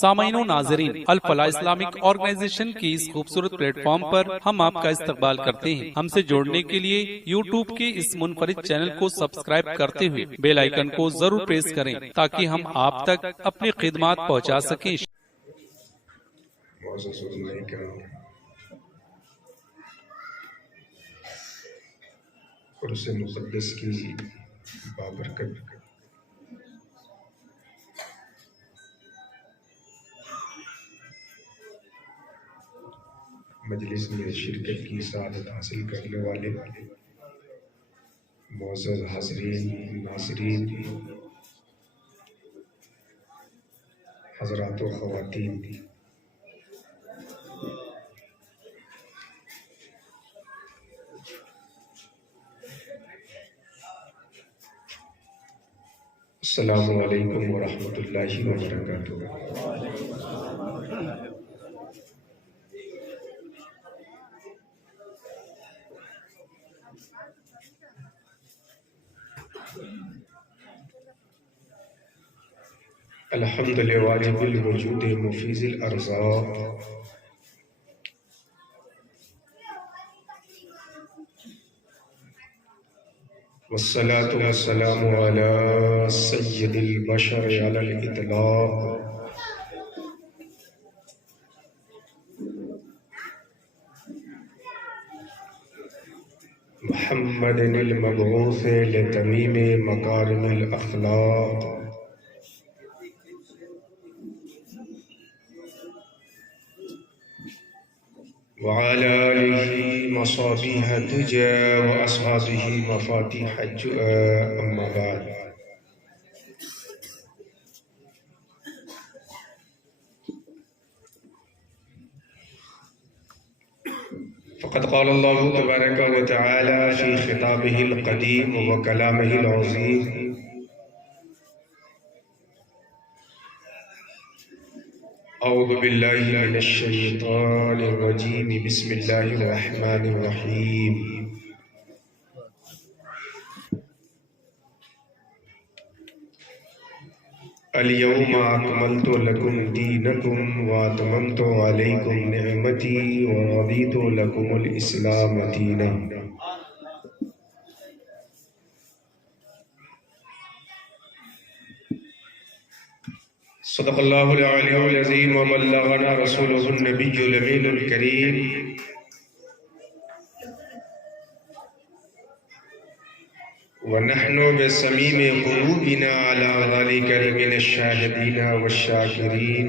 سامعین و ناظرین، الفلاح اسلامک آرگنائزیشن کی اس خوبصورت پلیٹ فارم پر ہم آپ کا استقبال کرتے ہیں۔ ہم سے جوڑنے کے لیے یوٹیوب کے اس منفرد چینل کو سبسکرائب کرتے ہوئے بیل آئیکن کو ضرور پریس کریں تاکہ ہم آپ تک اپنی خدمات پہنچا سکیں۔ اور اسے مقدس کی بابرکت مجلس میں شرکت کی سعادت حاصل کرنے والے معزز حاضرین، ناظرین، حضرات و خواتین، السلام علیکم ورحمۃ اللہ وبرکاتہ۔ الحمد لواجب الوجود مفیض الارزاق، والصلاة والسلام على سید البشر علی الاطلاق، محمد المبعوث لتمیم مکارم الاخلاق، وعلى آله مصابيح الدجى وأصحابه مفاتيح الجؤى، أما بعد فقد قال الله تبارك وتعالى في خطابه القديم وكلامه العظيم: اعوذ باللہ من الشیطان الرجیم، بسم اللہ الرحمن الرحیم۔ اليوم اکملت لکم دینکم واتممت علیکم نعمتی ورضیت لکم الاسلام دینا۔ صدق اللہ العلی العظیم وبلغنا رسولہ النبی الامین الکریم۔ ونحن بصمیم قلوبنا علی ذلک لمن الشاہدین والشاکرین۔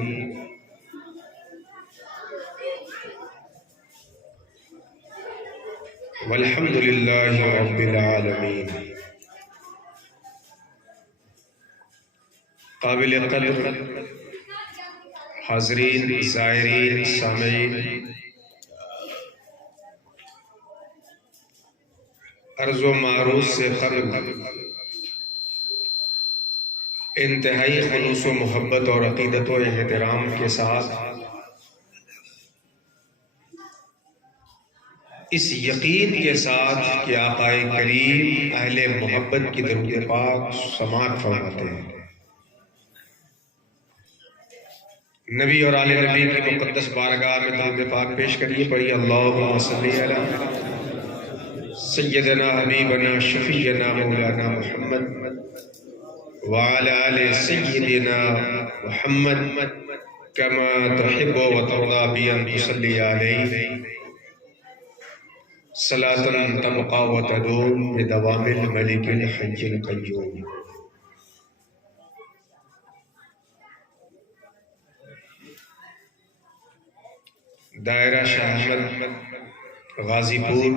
والحمد للہ رب العالمین۔ قابل قدر حاضرین، زائرین، سامعین، عرض و معروض سے قبل انتہائی خلوص و محبت اور عقیدت و احترام کے ساتھ اس یقین کے ساتھ کہ آقا کریم اہل محبت کی درود پاک سماعت فرماتے ہیں، نبی اور آل نبی کی مقدس بارگاہ میں درود پاک پیش کریے، پڑھیے اللہم صلی علی سیدنا حبیبنا شفیعنا مولانا محمد وعلی آل سیدنا محمد کما تحب و ترضی بان تصلی علیہ صلاة تبقى وتدوم بدوام الملك الحي القيوم۔ دائرہ شاہ احمد غازی پور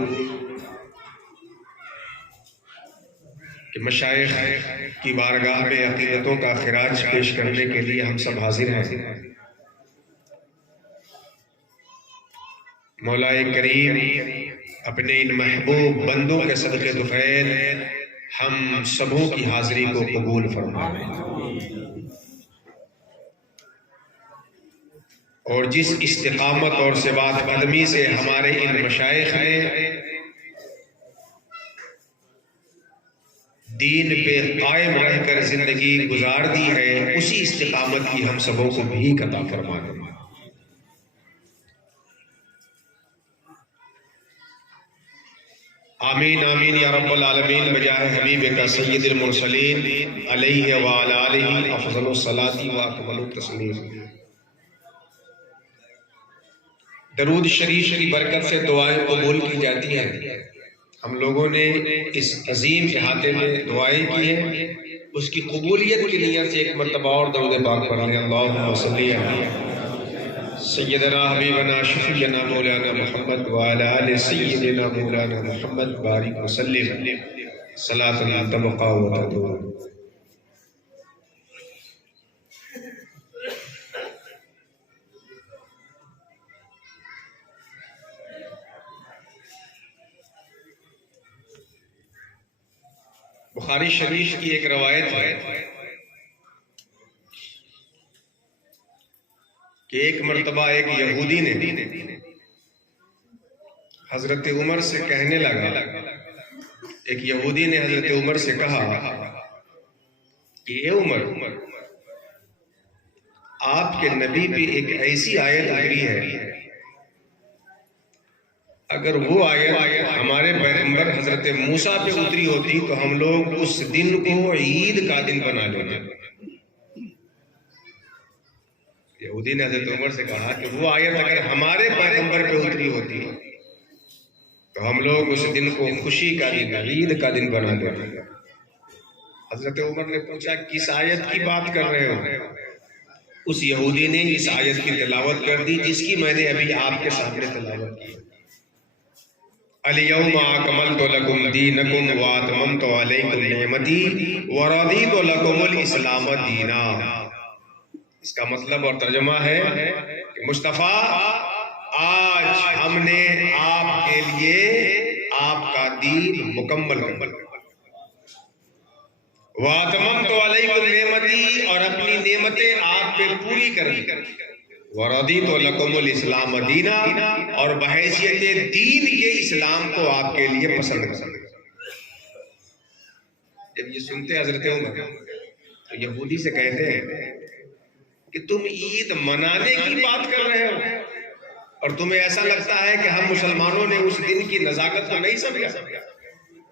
کے مشائخ کی بارگاہ میں عقیدتوں کا خراج پیش کرنے کے لیے ہم سب حاضر ہیں۔ مولا کریم اپنے ان محبوب بندوں کے صدقے طفیل ہم سبوں کی حاضری کو قبول فرمائے، اور جس استقامت اور ثبات قدمی سے ہمارے ان مشائخ نے دین پہ قائم رہ کر زندگی گزار دی ہے، اسی استقامت کی ہم سبوں کو بھی عطا فرما دے۔ آمین آمین یا رب العالمین، بجاہ حبیب کا سید المرسلین علیہ وعلی آلہ افضل الصلاۃ و اکمل التسلیم۔ درود شریف کی برکت سے دعائیں قبول کی جاتی ہیں۔ ہم لوگوں نے اس عظیم احاطے میں دعائیں کی ہیں، اس کی قبولیت کی نیت سے ایک مرتبہ اور درود پاک پڑھ لیں۔ اللہم صلی علی سیدنا حبیبنا شفیعنا مولانا محمد وعلی آل سیدنا مولانا محمد بارک وسلم صلاۃ تبقی و تدوم۔ بخاری شریف کی ایک روایت ہے کہ ایک مرتبہ ایک یہودی نے حضرت عمر سے کہنے لگا، ایک یہودی نے حضرت عمر سے کہا کہ اے عمر، آپ کے نبی پہ ایک ایسی آیت اتری ہے، اگر وہ آیت ہمارے پیغمبر حضرت موسیٰ پہ اتری ہوتی تو ہم لوگ اس دن کو عید کا دن بنا لیتے۔ یہودی نے حضرت عمر سے کہا کہ وہ آیت اگر ہمارے پیغمبر پہ اتری ہوتی تو ہم لوگ اس دن کو خوشی کا دن، عید کا دن بنا لیتے۔ حضرت عمر نے پوچھا کس آیت کی بات کر رہے ہو؟ اس یہودی نے اس آیت کی تلاوت کر دی جس کی میں نے ابھی آپ کے سامنے تلاوت کی۔ الیوم اکملت لکم دینکم واتممت علیکم نعمتی ورضیت لکم الاسلام دینا۔ اس کا مطلب اور ترجمہ ہے کہ مصطفیٰ، آج ہم نے آپ کے لیے آپ کا دین مکمل کر دیا، واتممت علیکم نعمتی، اور اپنی نعمتیں آپ پہ پوری کر دی، ورضیت لکم الاسلام دینا، اور بحیثیت دین کے اسلام کو آپ کے لیے پسند کر دیا۔ جب یہ سنتے حضرت عمر تو یہودی سے کہتے ہیں کہ تم عید منانے کی بات کر رہے ہو اور تمہیں ایسا لگتا ہے کہ ہم مسلمانوں نے اس دن کی نزاکت کو نہیں سمجھا؟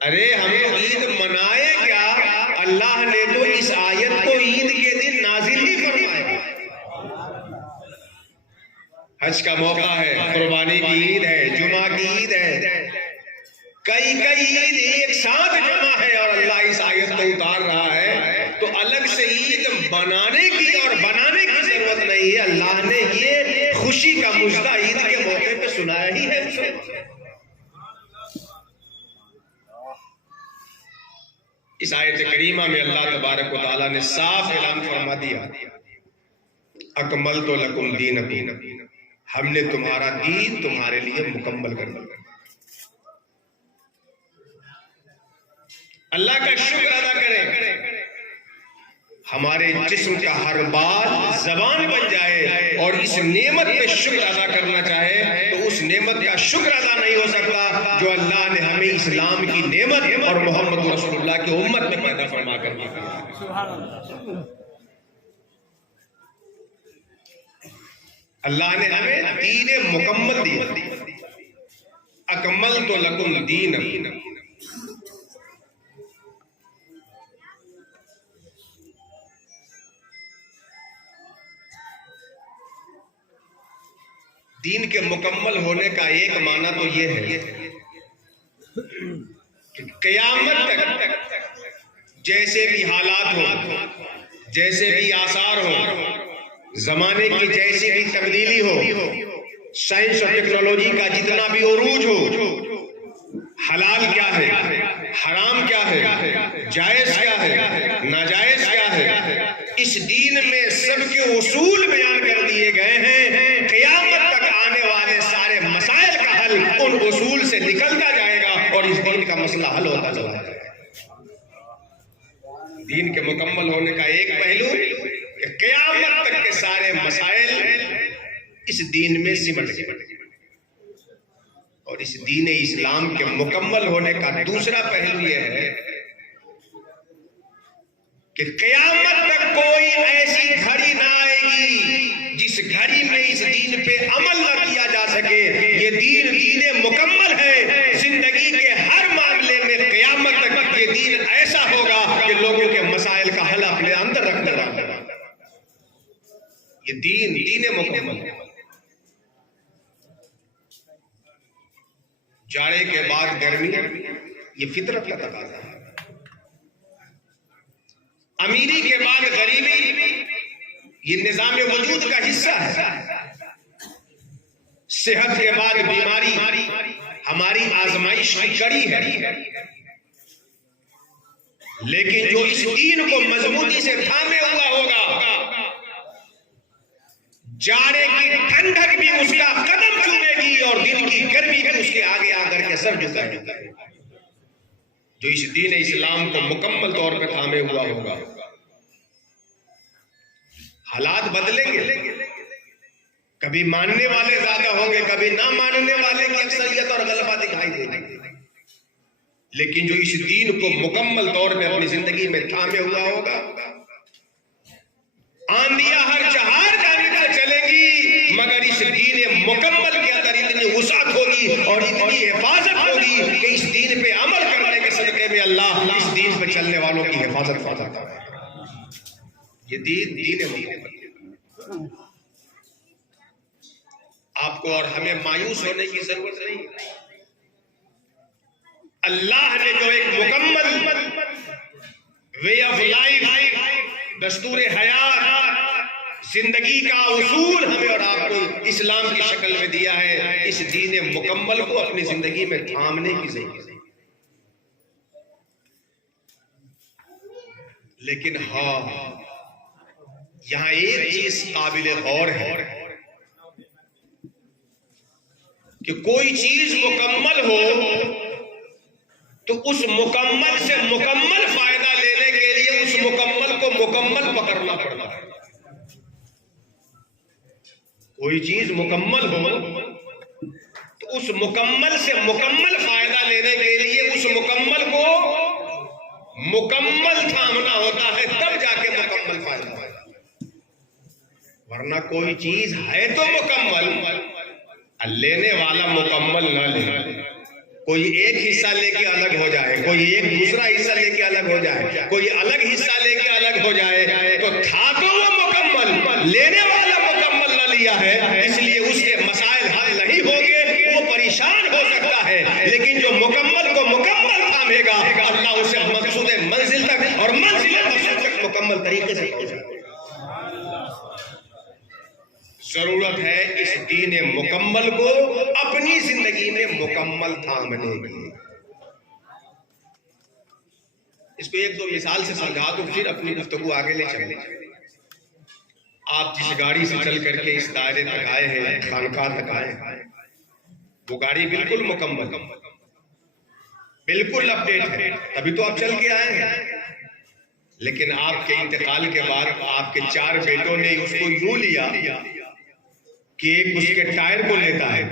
ارے ہم تو عید منائے کیا، اللہ نے تو اس آیت کو عید کے دن نازل ہی فرمایا۔ حج کا موقع ہے، قربانی کی عید ہے، جمعہ کی عید ہے، کئی عید ایک ساتھ جمع ہے اور اللہ اس آیت کو اتار رہا ہے، تو الگ سے عید بنانے کی اور بنانے کی ضرورت نہیں ہے۔ اللہ نے یہ خوشی کا مژدہ عید کے موقع پہ سنایا ہی ہے۔ اس آیت کریمہ میں اللہ تبارک و تعالیٰ نے صاف اعلان فرما دیا، اکملت لکم دینکم، ہم نے تمہارا دین تمہارے لیے مکمل کر دیا۔ اللہ کا شکر ادا کریں، ہمارے جسم کا ہر بات زبان بن جائے اور اس نعمت پہ شکر ادا کرنا چاہے تو اس نعمت کا شکر ادا نہیں ہو سکتا جو اللہ نے ہمیں اسلام کی نعمت اور محمد رسول اللہ کی امت میں پیدا فرما کر دیا۔ اللہ نے ہمیں دین مکمل دیا، اکملت لکم دینکم۔ دین کے مکمل ہونے کا ایک معنی تو یہ ہے کہ قیامت تک جیسے بھی حالات ہوں، جیسے بھی آثار ہوں، زمانے کی جیسی بھی تبدیلی ہو، سائنس اور ٹیکنالوجی کا جتنا بھی عروج ہو، حلال کیا ہے، حرام کیا ہے، جائز کیا ہے، ناجائز کیا ہے، اس دین میں سب کے اصول بیان کر دیے گئے ہیں۔ قیامت تک آنے والے سارے مسائل کا حل ان اصول سے نکلتا جائے گا اور اس دین کا مسئلہ حل ہوتا چلا جائے گا۔ دین کے مکمل ہونے کا ایک پہلو کہ قیامت تک کے سارے مسائل اس دین میں سمٹ گئے، اور اس دین اسلام کے مکمل ہونے کا دوسرا پہلو یہ ہے کہ قیامت تک کوئی ایسی گھڑی نہ آئے گی جس گھڑی میں اس دین پہ عمل نہ کیا جا سکے. یہ دین مکمل ہے. زندگی کے ہر معاملے میں قیامت تک یہ دین ایسا ہوگا کہ لوگوں کے مسائل کا حل اپنے اندر رکھنے والا. یہ دین مکمل ہے. جاڑے کے بعد گرمی یہ فطرت کا تقاضا ہے. امیری کے بعد غریبی یہ نظام وجود کا حصہ ہے. صحت کے بعد بیماری ہماری آزمائش کی کڑی ہے. لیکن جو اس دین کو مضبوطی سے تھامے ہوا ہوگا جاڑے کی ٹھنڈک بھی اس کا قدم چومے گی اور دن کی گرمی بھی اس کے آگے آ کر کے سر جھکائے گی. جو اس دین اسلام کو مکمل طور پر تھامے ہوا ہوگا. حالات بدلیں گے. کبھی ماننے والے زیادہ ہوں گے, کبھی نہ ماننے والے کی اکثریت اور غلبہ دکھائی دے گی. لیکن جو اس دین کو مکمل طور پہ اپنی زندگی میں تھامے ہوا ہوگا, آندیاں ہر چہار جانب چلیں گی مگر اس دین مکمل کے اندر اتنی وسعت ہوگی اور اتنی حفاظت ہوگی کہ اس دین پہ عمل کرنے کے صدقے میں اللہ اس دین پہ چلنے والوں کی حفاظت فرماتا ہے. یہ دین مکمل. آپ کو اور ہمیں مایوس ہونے کی ضرورت نہیں. اللہ نے جو ایک مکمل وے آف لائف, دستور حیات, زندگی کا اصول ہمیں اور آپ کو اسلام کی شکل میں دیا ہے, اس دین مکمل کو اپنی زندگی میں تھامنے کی ضرورت ہے. لیکن ہاں یہاں ایک چیز قابل غور ہے کہ کوئی چیز مکمل ہو تو اس مکمل سے مکمل فائدہ لینے کے لیے اس مکمل کو مکمل پکڑنا پڑتا ہے. کوئی چیز مکمل ہو تو اس مکمل سے مکمل فائدہ لینے کے لیے اس مکمل کو مکمل تھامنا ہوتا ہے, تب جا کے مکمل فائدہ. ورنہ کوئی چیز ہے تو مکمل, لینے والا مکمل نہ لے. کوئی ایک حصہ لے کے الگ ہو جائے, کوئی ایک دوسرا حصہ لے کے الگ ہو جائے, کوئی الگ حصہ لے کے الگ ہو جائے, تو تھا تو وہ مکمل, لینے والا مکمل نہ لیا ہے, اس لیے اس کے مسائل حل نہیں ہوں گے, وہ پریشان ہو سکتا ہے. لیکن جو مکمل کو مکمل تھامے گا اللہ اسے مقصود منزل تک اور منزل مقصود تک مکمل طریقے سے پہنچائے گا. ضرورت ہے اس دین مکمل کو اپنی زندگی میں مکمل تھامنے کی. اس کو ایک دو مثال سے سمجھا تو پھر اپنی گفتگو آگے لے چلیں. آپ جس گاڑی سے چل کر کے اس دائرے تک آئے ہیں, خانقاہ تک آئے ہیں, وہ گاڑی بالکل مکمل, بالکل اپڈیٹ ہے, تبھی تو آپ چل کے آئے ہیں. لیکن آپ کے انتقال کے بعد آپ کے 4 بیٹوں نے اس کو یوں لیا کہ ایک اس کے ٹائر کو لیتا ہے,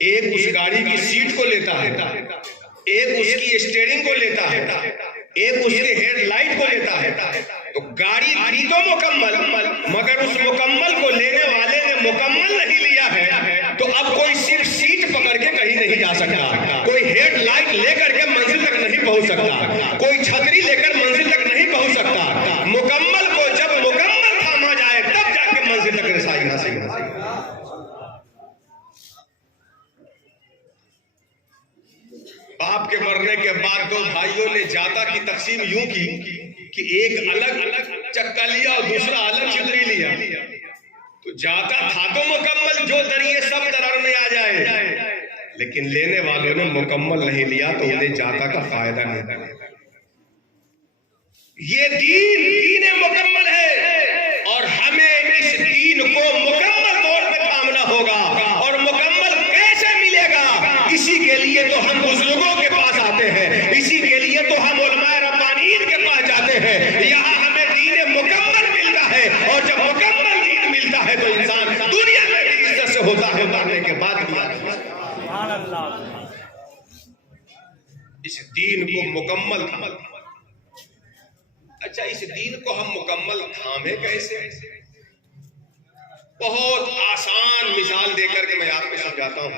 ایک اس گاڑی کی سیٹ کو لیتا ہے, ایک اس کی اسٹیئرنگ کو لیتا ہے, ایک اس کے ہیڈ لائٹ کو لیتا ہے. تو گاڑی تھی تو مکمل مگر اس مکمل کو لینے والے نے مکمل نہیں لیا ہے. تو اب کوئی صرف سیٹ پکڑ کے کہیں نہیں جا سکتا, کوئی ہیڈ لائٹ لے کر کے منزل تک نہیں پہنچ سکتا, کوئی چھتری لے کر منزل تک نہیں پہنچ سکتا. مکمل کو جب مکمل تھاما جائے تب جا کے منزل تک رسائی حاصل ہوتی ہے. باپ کے مرنے کے بعد 2 بھائیوں نے جاتا کی تقسیم یوں کی کہ ایک الگ چکا لیا اور دوسرا الگ چھتری لیا. تو جاتا تھا تو مکمل, جو ذریعے سب درار میں آ جائے, لیکن لینے والوں نے مکمل نہیں لیا تو انہیں جاتا کا فائدہ نہیں ملا. یہ دین مکمل ہے اور ہمیں اس دین کو مکمل طور پہ تھامنا ہوگا. اور مکمل کیسے ملے گا؟ اسی کے لیے تو ہم بزرگوں کے پاس آتے ہیں, اسی کے لیے تو ہم علماء ربانیین کے پاس جاتے ہیں. یہاں ہمیں دین مکمل ملتا ہے, اور جب مکمل دین ملتا ہے تو انسان دنیا میں بھی عزت سے ہوتا ہے, مرنے کے بعد بھی. اس دین کو مکمل تھا. اچھا اس دین کو ہم مکمل تھامیں کیسے؟ بہت آسان مثال دے کر کے میں آپ کو سمجھاتا ہوں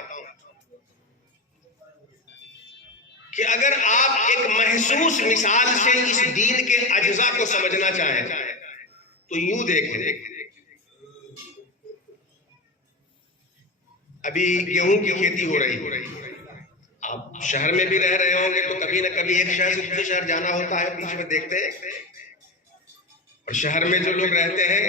کہ اگر آپ ایک محسوس مثال سے اس دین کے اجزاء کو سمجھنا چاہیں تو یوں دیکھیں، ابھی گیہوں کی کھیتی ہو رہی، آپ شہر میں بھی رہ رہے ہوں گے تو کبھی نہ کبھی ایک شہر سے دوسرے شہر جانا ہوتا ہے، پیچھے میں دیکھتے ہیں، اور شہر میں جو لوگ رہتے ہیں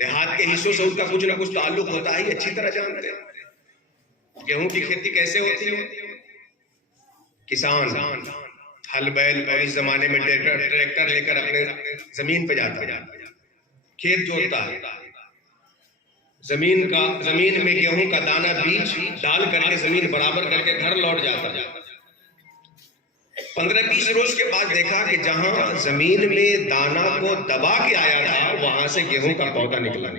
دیہات کے حصوں سے ان کا کچھ نہ کچھ تعلق ہوتا ہے، یہ اچھی طرح جانتے ہیں گیہوں کی کھیتی کیسے ہوتی ہے۔ کسان ہل بیل اور اس زمانے میں ٹریکٹر لے کر اپنے زمین پہ جاتا ہے، کھیت جوتتا ہے، زمین میں گیہوں کا دانہ بیج ڈال کر کے زمین برابر کر کے گھر لوٹ جاتا ہے۔ 15-20 روز کے بعد دیکھا کہ جہاں زمین میں دانہ کو دبا کے آیا تھا وہاں سے گیہوں کا پودا نکلا۔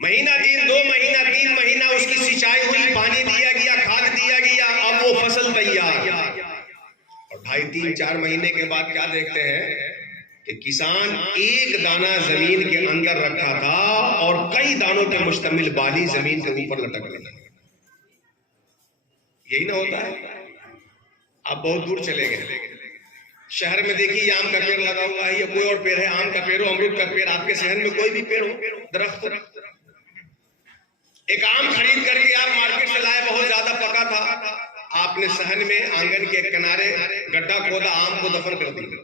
مہینہ 2 مہینہ 3 مہینہ اس کی سینچائی ہوئی، پانی دیا گیا، کھاد دیا گیا، اب وہ فصل تیار، اور 2.5-3-4 مہینے کے بعد کیا دیکھتے ہیں کہ کسان ایک دانہ زمین کے اندر رکھا تھا اور کئی دانوں کے مشتمل بالی زمین کے اوپر لٹک رہا۔ یہی نہ ہوتا ہے؟ آپ بہت دور چلے گئے، شہر میں دیکھیے آم کا پیڑ لگا ہوا ہے یا کوئی اور پیڑ ہے، آم کا پیڑ ہو، امرود کا پیڑ، آپ کے شہر میں کوئی بھی پیڑ ہو، درخت، ایک آم خرید کر کے آپ مارکیٹ سے لائے، بہت زیادہ پکا تھا، آپ نے صحن میں آنگن کے کنارے گڈھا کھودا، آم کو دفن کر دیا۔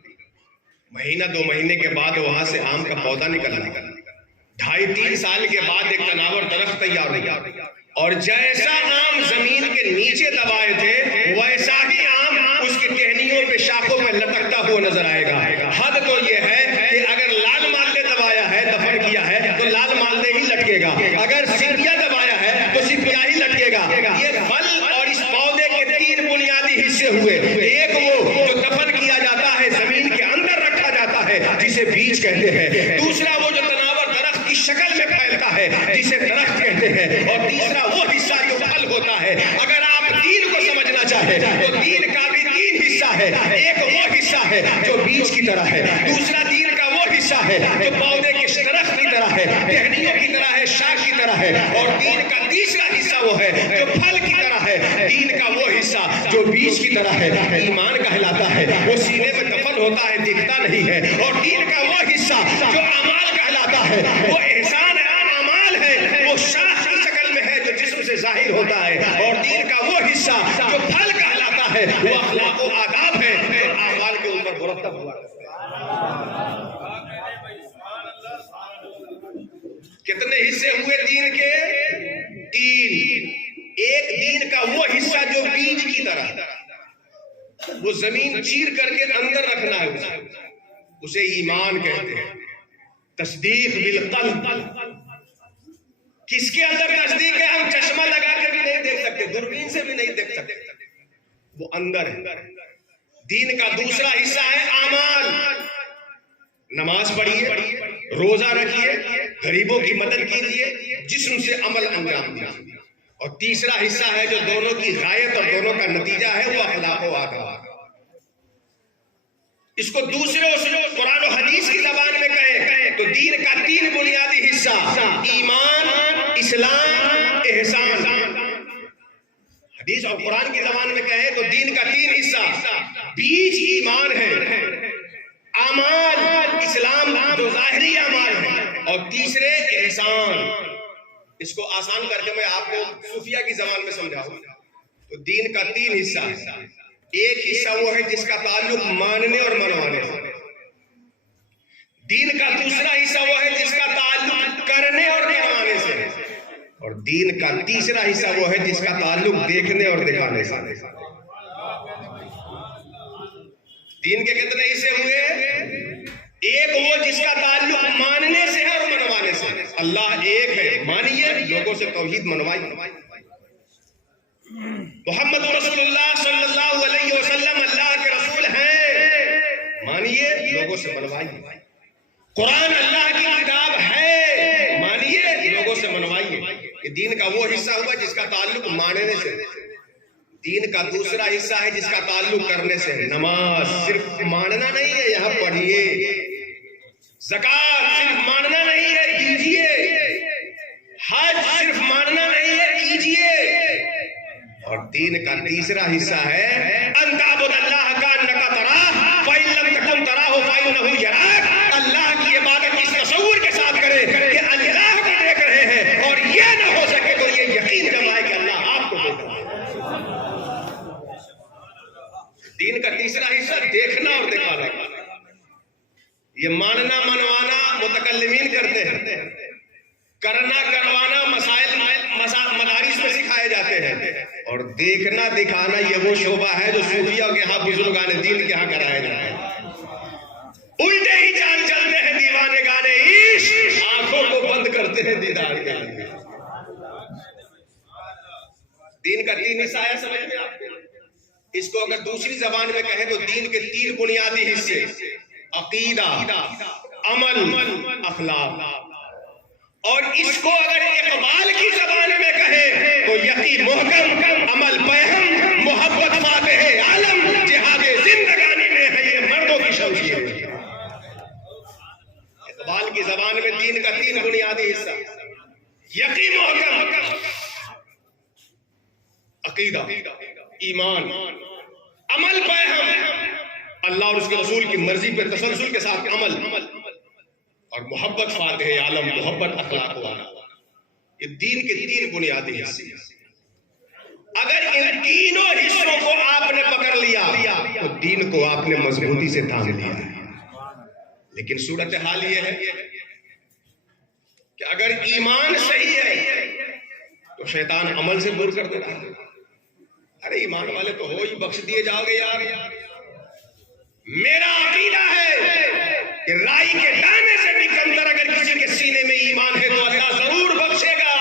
مہینہ 2 مہینے کے بعد وہاں سے آم کا پودا نکلا، 2.5-3 سال کے بعد ایک تناور درخت تیار ہو گیا، اور جیسا آم زمین کے نیچے دبائے تھے ویسا ہی آم اس کی ٹہنیوں پہ شاخوں پہ لٹکتا ہوا نظر آئے گا۔ حد تو یہ ہے کہ اگر لال مالدے دبایا ہے، دفن کیا ہے، تو لال مالدے ہی لٹکے گا، اگر سپیا دبایا ہے تو سپیا ہی لٹکے گا۔ یہ پھل اور اس پودے کے 3 بنیادی حصے ہوئے، ایک وہ جو دفن کیا جاتا ہے زمین کے اندر رکھا جاتا ہے جسے بیج کہتے ہیں، دوسرا وہ جو تناور درخت کی شکل میں پھیلتا ہے جسے درخت کہتے ہیں، اور تیسرا وہ حصہ جو پھل ہوتا ہے۔ اگر آپ دین کو سمجھنا چاہیں تو دین کا بھی 3 حصہ ہے، ایک وہ حصہ ہے جو بیج کی طرح ہے، دوسرا دین کا وہ حصہ ہے جو پودے کے درخت کی طرح ہے، ٹہنیوں کی طرح ہے، شاخ کی طرح ہے، اور دین کا تیسرا حصہ وہ ہے جو پھل کی طرح ہے، دین کا وہ حصہ جو بیج کی طرح ہے، ایمان کہلاتا ہے، وہ سینے میں دفن ہوتا ہے، دکھتا نہیں ہے، اور دین کا وہ حصہ جو اعمال کہلاتا ہے، وہ احسان اعمال ہے، وہ شاخ کی شکل میں ہے جو جسم سے ظاہر ہوتا ہے، اور دین کا وہ حصہ جو پھل کہلاتا ہے وہ اخلاق و آداب ہے جو اعمال کے اوپر مرتب ہوا ہے۔ کتنے حصے ہوئے دین کے؟ 3۔ ایک دین کا وہ حصہ جو بیج کی طرح، وہ زمین چیر کر کے اندر رکھنا ہے، اسے ایمان کہتے ہیں۔ تصدیق بالقلب، کس کے اندر تصدیق ہے؟ ہم چشمہ لگا کے بھی نہیں دیکھ سکتے، دوربین سے بھی نہیں دیکھ سکتے، وہ اندر ہے۔ دین کا دوسرا حصہ ہے اعمال، نماز پڑھیے، روزہ رکھیے، غریبوں کی مدد کیجیے، جسم سے عمل انجام دیجیے، اور تیسرا حصہ ہے جو دونوں کی غایت اور دونوں کا نتیجہ ہے، وہ اخلاق و آداب۔ اس کو دوسرے قرآن و حدیث کی زبان میں کہیں تو دین کا 3 بنیادی حصہ، ایمان، اسلام، احسان۔ حدیث اور قرآن کی زبان میں کہیں تو دین کا 3 حصہ، بیج ایمان ہے، اعمال اسلام جو ظاہری اعمال ہے، اور تیسرے احسان۔ اس کو آسان کر کے میں آپ کو صوفیہ کی زبان میں سمجھاؤں تو دین کا 3 حصہ، ایک حصہ وہ ہے جس کا تعلق ماننے اور منوانے سے، دین کا دوسرا حصہ وہ ہے جس کا تعلق کرنے اور منوانے سے، اور دین کا تیسرا حصہ وہ ہے جس کا تعلق دیکھنے اور دکھانے سے۔ دین کے کتنے حصے ہوئے؟ ایک وہ جس کا تعلق ماننے سے ہے اور منوانے سے، اللہ ایک ہے، مانیے، لوگوں سے توحید منوائیے، محمد رسول اللہ صلی اللہ علیہ وسلم اللہ کے رسول ہیں، مانیے، لوگوں سے منوائیے، قرآن اللہ کی کتاب ہے، مانیے، لوگوں سے منوائیے۔ یہ دین کا وہ حصہ ہوا جس کا تعلق ماننے سے، دین کا دوسرا حصہ ہے جس کا تعلق کرنے سے نماز صرف ماننا نہیں ہے، یہاں پڑھیے. زکات صرف ماننا نہیں ہے، دیجیے. حج صرف ماننا نہیں ہے، کیجیے. اور دین کا تیسرا حصہ ہے ان تعبد اللہ کانک تراہ فإن لم تکن تراہ فإنہ یراک. اللہ کی عبادت اس تصور کے ساتھ کرے کہ اللہ کو دیکھ رہے ہیں، اور یہ نہ ہو سکے تو یہ یقین جمائے کہ اللہ آپ کو دیکھ رہا ہے. دین کا تیسرا حصہ دیکھنا اور دکھانا. یہ ماننا منوانا متکلمین کرتے ہیں، کرنا کروانا مسائل مدارس میں سکھائے جاتے ہیں، اور دیکھنا دکھانا یہ وہ شعبہ ہے جو صوفیہ کے ہاں بزرگان دین کے ہاں کرایا جاتا ہے. الٹے ہی چال چلتے ہیں دیوانے گانے عشق، آنکھوں کو بند کرتے ہیں دیدار کے لیے. دین کا تین حصہ ہے، سمجھ میں آپ کو؟ اس کو اگر دوسری زبان میں کہیں تو دین کے تین بنیادی حصے عقیدہ، عمل، اخلاق. اور اس کو اگر اقبال کی زبان میں کہیں تو یقین محکم، عمل فہم، محبت فاتح عالم، جہاد زندگانی میں ہے یہ مردوں کی شمشیر. اقبال کی زبان میں دین کا تین بنیادی حصہ یقین محکم، عقیدہ، ایمان، عمل فہم، اللہ اور اس کے رسول کی مرضی پہ تسلسل کے ساتھ عمل، اور محبت فاتح عالم، محبت اخلاق والا. یہ دین کے تین بنیادی حصے. اگر ان تینوں حصوں کو آپ نے پکڑ لیا تو دین کو آپ نے مضبوطی سے تھام لیا ہے. لیکن صورتحال یہ ہے کہ اگر ایمان صحیح ہے تو شیطان عمل سے دور کر دیتا ہے. ارے ایمان والے تو ہو ہی، بخش دیے جاؤ گے یار. میرا عقیدہ ہے کہ رائی کے دانے سے بھی کمتر اگر کسی کے سینے میں ایمان ہے تو اللہ ضرور بخشے گا.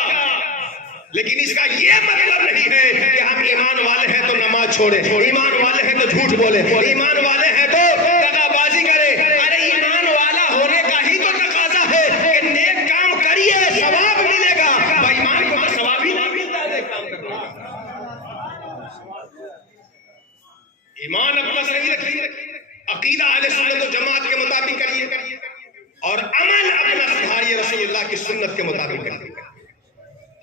لیکن اس کا یہ مطلب نہیں ہے کہ ہم ایمان والے ہیں تو نماز چھوڑے، ایمان والے ہیں تو جھوٹ بولے، ایمان والے ہیں تو دغا بازی کرے. ارے ایمان والا ہونے کا ہی تو تقاضا ہے کہ نیک کام کریے، ثواب ملے گا. بھائی ایمان کو تو ثواب ہی نہیں ملتا نیک کام کرنے کا. ایمان اپنا صحیح رکھیے، عقیدہ اہل سنت و جماعت کے مطابق کریے، اور عمل اپنا سدھاریے رسول اللہ کی سنت کے مطابق کریے.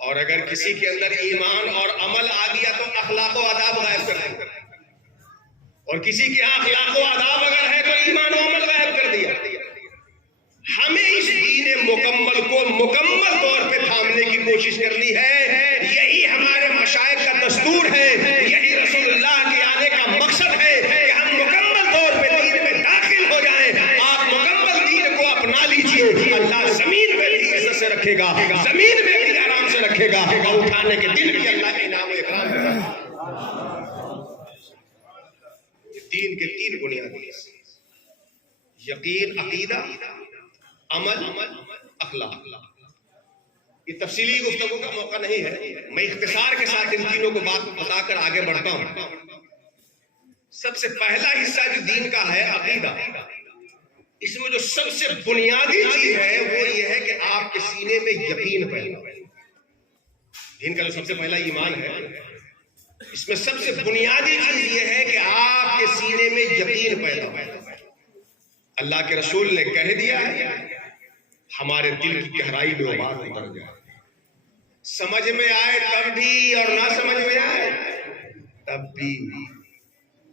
اور اگر کسی کے اندر ایمان اور عمل آ گیا تو اخلاق و آداب غائب کر دیا، اور کسی کے ہاں اخلاق و آداب اگر ہے تو ایمان و عمل غائب کر دیا. ہمیں اس دین مکمل کو مکمل طور پہ تھامنے کی کوشش کرنی ہے. یہی ہمارے مشائخ کا دستور ہے، یہی رسول اللہ کے آنے کا مقصد ہے کہ ہم مکمل طور پہ دین میں داخل ہو جائیں. آپ مکمل دین کو اپنا لیجئے، اللہ زمین میں بھی عزت سے رکھے گا، زمین میں بھی آرام سے رکھے گا، اور اٹھانے کے دن بھی اللہ کے انعام و اکرام کرے گا. دین کے تین بنیادی حصے یقین، عقیدہ، عمل، اخلاق. یہ تفصیلی گفتگو کا موقع نہیں ہے، میں اختصار کے ساتھ ان تینوں کو بات بتا کر آگے بڑھتا ہوں. سب سے پہلا حصہ جو دین کا ہے عقیدہ، اس میں جو سب سے بنیادی چیز ہے وہ یہ ہے کہ آپ کے سینے میں یقین پیدا ہو. دین کا جو سب سے پہلا ایمان ہے، اس میں سب سے بنیادی چیز یہ ہے کہ آپ کے سینے میں یقین پیدا ہو. اللہ کے رسول نے کہہ دیا ہے، ہمارے دل کی گہرائی میں وہ بات اتر جائے. سمجھ میں آئے تب بھی اور نہ سمجھ میں آئے تب بھی.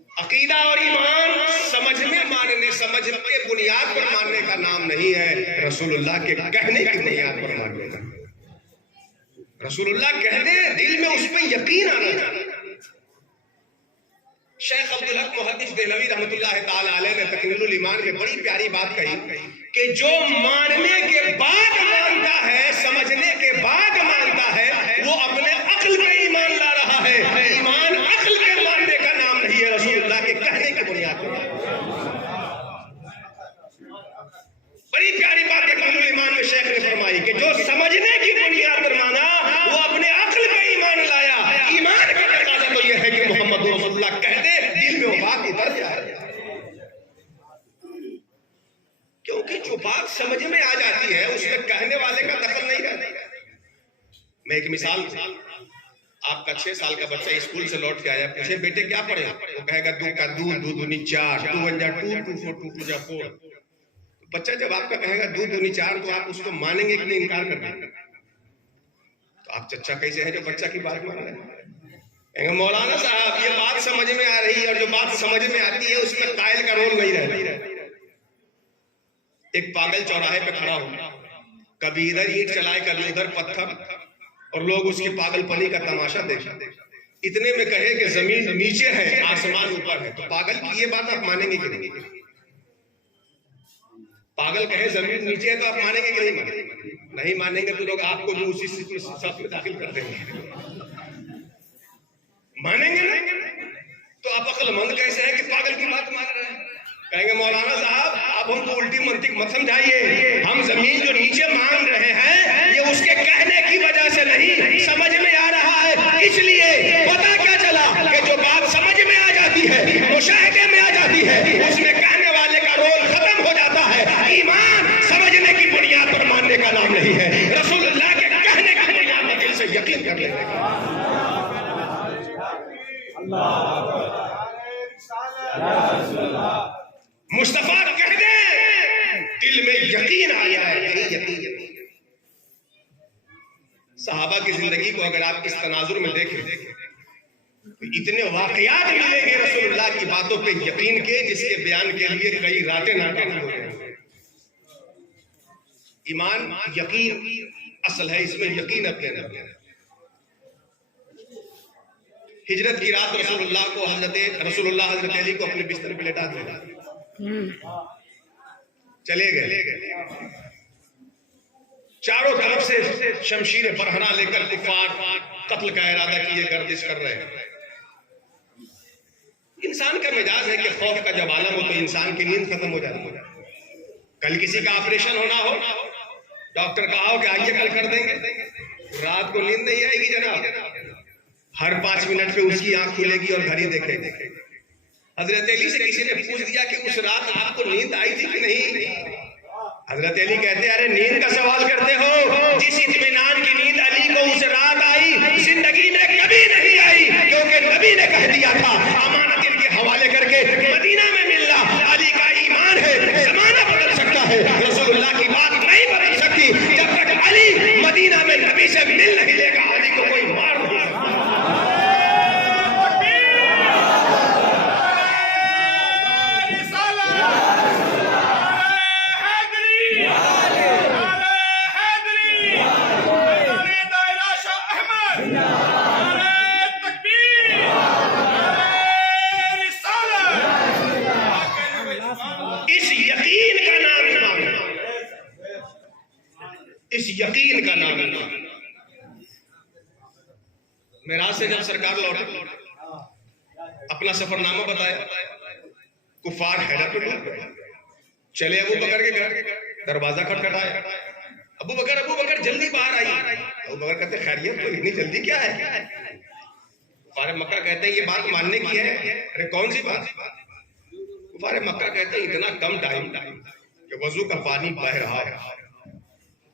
عقیدہ اور ایمان سمجھنے ماننے، سمجھ کے بنیاد پر ماننے کا نام نہیں ہے، رسول اللہ کے کہنے کی بنیاد پر ماننے کا. رسول اللہ کہتے ہیں، دل میں اس پہ یقین آنا چاہیے. شیخ عبدالحق محدث دہلوی رحمۃ اللہ تعالی علیہ نے تکمیل الایمان میں بڑی پیاری بات کہی کہ جو ماننے کے بعد مانتا ہے، سمجھنے کے بعد مانتا ہے، وہ اپنے عقل میں ایمان لا رہا ہے. ایمان عقل کے ماننے کا نام نہیں ہے، رسول اللہ کے کہنے کی بنیاد پر. بڑی پیاری بات تکمیل الایمان میں شیخ نے فرمائی کہ جو سمجھنے کی بنیاد پر مانا، وہ اپنے عقل میں ایمان لایا. ایمان کا تقاضا تو یہ ہے کہ محمد رسول اللہ کہتے دل میں وہ بات اتر جائے. کیونکہ جو بات سمجھ میں آ جاتی ہے اس میں کہنے والے کا دخل نہیں رہتا. میں ایک مثال آپ کا 6 سال کا بچہ اسکول سے لوٹ کے آیا، پوچھے بیٹے کیا پڑھے؟ وہ کہے گا 2 کا 2 2 دونی 4 2 1 جا 2 2 4 2 2 جا 4۔ بچہ جب آپ کا کہے گا 2 دونی 4 تو آپ اس کو مانیں گے کہ نہیں انکار کر دیں گے؟ تو آپ چچا کیسے ہے جو بچہ کی بات مان رہے ہیں؟ کہیں گے مولانا صاحب یہ بات سمجھ میں آ رہی ہے، اور جو بات سمجھ میں آتی ہے اس میں قائل کا رول نہیں رہتا۔ ایک پاگل چوراہے پہ کھڑا ہو، کبھی ادھر اینٹ چلائے کبھی ادھر پتھر، اور لوگ اس کی پاگل پنی کا تماشا دیکھیں۔ اتنے میں کہے کہ زمین نیچے ہے آسمان اوپر ہے، تو پاگل کی یہ بات آپ مانیں گے کہ نہیں؟ پاگل کہے زمین نیچے ہے تو آپ مانیں گے کہ نہیں مانیں گے؟ نہیں مانیں گے تو لوگ آپ کو بھی اسی صف میں داخل کر دیں گے۔ مانیں گے نا؟ تو آپ عقل مند کیسے ہے کہ پاگل کی بات مان رہے ہیں؟ کہیں گے مولانا صاحب آپ ہم کو الٹی منطق مت سمجھائیے، ہم زمین جو نیچے مان رہے ہیں یہ اس کے کہنے کی وجہ سے نہیں، سمجھ میں آ رہا ہے۔ اس لیے پتا کیا چلا کہ جو بات سمجھ میں آ جاتی ہے، مشاہدے میں آ جاتی ہے، اس میں کہنے والے کا رول ختم ہو جاتا ہے۔ ایمان سمجھنے کی بنیاد پر ماننے کا نام نہیں ہے، رسول اللہ کے کہنے کی بنیاد پر دل سے یقین کر لینے کا۔ مصطفیٰ کہہ دیں دل میں یقین آیا ہے، یقین۔ صحابہ کی زندگی کو اگر آپ اس تناظر میں دیکھیں تو اتنے واقعات ملیں گے رسول اللہ کی باتوں پہ یقین کے، جس کے بیان کے لیے کئی راتیں ناکافی ہو جائیں گے۔ ایمان یقین اصل ہے، اس میں یقین اپنے نہ۔ ہجرت کی رات رسول اللہ حضرت علی کو اپنے بستر پہ لٹا دیا، چلے گئے۔ چاروں طرف سے شمشیر برہنہ لے کر کفار قتل کا ارادہ کیے گردش کر رہے ہیں۔ انسان کا مزاج ہے کہ خوف کا جب عالم ہو تو انسان کی نیند ختم ہو جاتی ہے۔ کل کسی کا آپریشن ہونا ہو، ڈاکٹر کہا ہو کہ آئیے کل کر دیں گے، رات کو نیند نہیں آئے گی جناب، ہر 5 منٹ پہ اس کی آنکھ کھلے گی اور گھڑی دیکھے گی۔ حضرت علی سے کسی نے پوچھ دیا کہ اس رات آپ کو نیند آئی تھی کہ نہیں؟ حضرت علی کہتے ہیں ارے نیند کا سوال کرتے ہو؟ جس اطمینان کی نیند علی کو اس رات آئی زندگی میں کبھی نہیں آئی، کیونکہ نبی نے کہہ دیا تھا امانت ان کے حوالے کر کے مدینہ میں ملنا۔ علی کا ایمان ہے زمانہ بدل سکتا ہے، رسول اللہ کی بات نہیں بدل سکتی۔ جب تک علی مدینہ میں نبی سے مل نہیں لے گا علی کو کوئی مار نہیں سکتا۔ اس یقین کا نام ہے۔ معراج سے جب سرکار لوٹے اپنا سفر نامہ بتایا، کفار حیرت میں ڈوب گئے۔ چلے ابو بکر کے گھر، دروازہ کھٹکھٹایا، ابو بکر جلدی باہر آئیے۔ ابو بکر کہتے خیریت تو اتنی جلدی کیا ہے؟ کفار مکہ کہتے ہیں یہ بات ماننے کی ہے۔ ارے کون سی بات؟ کفار مکہ کہتے ہیں اتنا کم ٹائم کہ وضو کا پانی بہ رہا ہے،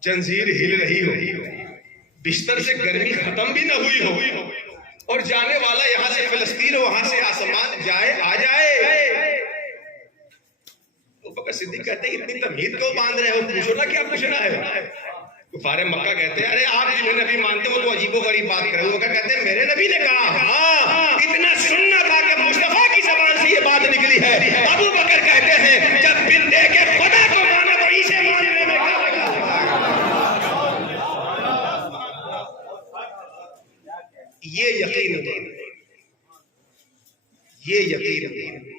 جنزیر ہل رہی ہو، بستر سے گرمی ختم بھی نہ ہوئی ہو، اور جانے والا یہاں سے فلسطین وہاں سے آسمان جائے آ جائے۔ ابو بکر صدیق کہتے ہیں اتنی تمہید کیوں باندھ رہے ہو، پوچھو نا کیا پوچھنا ہے۔ کفار مکہ کہتے ہیں ارے آپ جنہیں نبی مانتے ہو تو عجیب و غریب بات کرے۔ ابو بکر کہتے ہیں میرے نبی نے کہا ہاں اتنا سننا تھا کہ مصطفیٰ کی زبان سے یہ بات نکلی ہے۔ ابو بکر کہتے ہیں جب دل دے کے خدا کو مانا تو اسے ماننے میں کیا لگا۔ یہ یقین، یہ یقین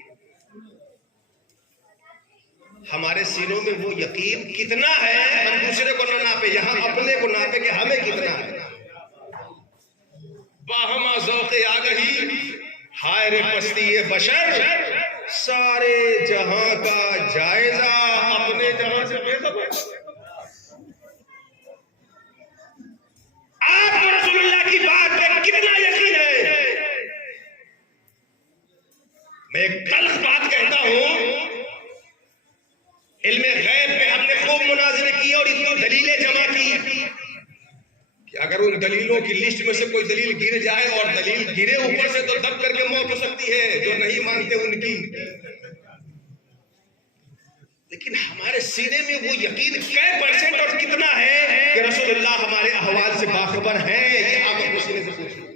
ہمارے سینوں میں وہ یقین کتنا ہے، ہم دوسرے کو نہ ناپے، یہاں اپنے کو ناپے کہ ہمیں کتنا ہے۔ باہما ذوق آگہی ہائے رے پستی بشر، سارے جہاں کا جائزہ اپنے جہاں سے بے خبر۔ آپ کو رسول اللہ کی بات پہ کتنا یقین ہے؟ میں ایک تلخ بات کہتا ہوں، علم غیب پہ ہم نے خوب مناظرے کیے اور اتنی دلیلیں جمع کی کہ اگر ان دلیلوں کی لسٹ میں سے کوئی دلیل گر جائے اور دلیل گرے اوپر سے تو دب کر کے موت ہو سکتی ہے جو نہیں مانتے ان کی. لیکن ہمارے سینے میں وہ یقین کئے % اور کتنا ہے کہ رسول اللہ ہمارے احوال سے باخبر ہے؟ یہ آپ اپنے سینے سے پوچھیں.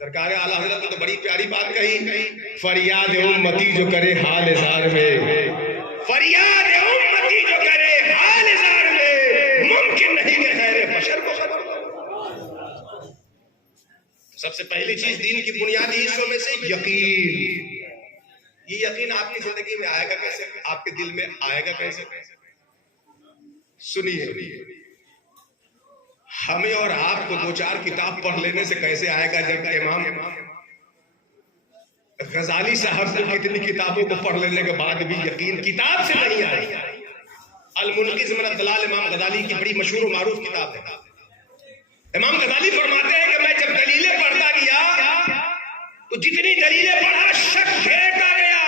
سرکار اعلیٰ حضرت نے تو بڑی پیاری بات کہی، فریاد امتی جو کرے حال زار میں، فریاد امتی جو کرے حال زار میں، ممکن نہیں کہ غیر بشر کو خبر ہو. سب سے پہلی چیز دین کی بنیادی حصوں میں سے یقین. یہ یقین آپ کی زندگی میں آئے گا کیسے؟ آپ کے دل میں آئے گا کیسے؟ سنیے، ہمیں اور آپ کو 2-4 کتاب پڑھ لینے سے کیسے آئے گا جب امام غزالی صاحب کو کتنی کتابوں کو پڑھ لینے کے بعد بھی یقین کتاب سے نہیں آئے. المنقذ من الضلال امام غزالی کی بڑی مشہور و معروف کتاب ہے. امام غزالی فرماتے ہیں کہ میں جب دلیلیں پڑھتا گیا تو جتنی دلیلیں پڑھا شک گھیرتا گیا.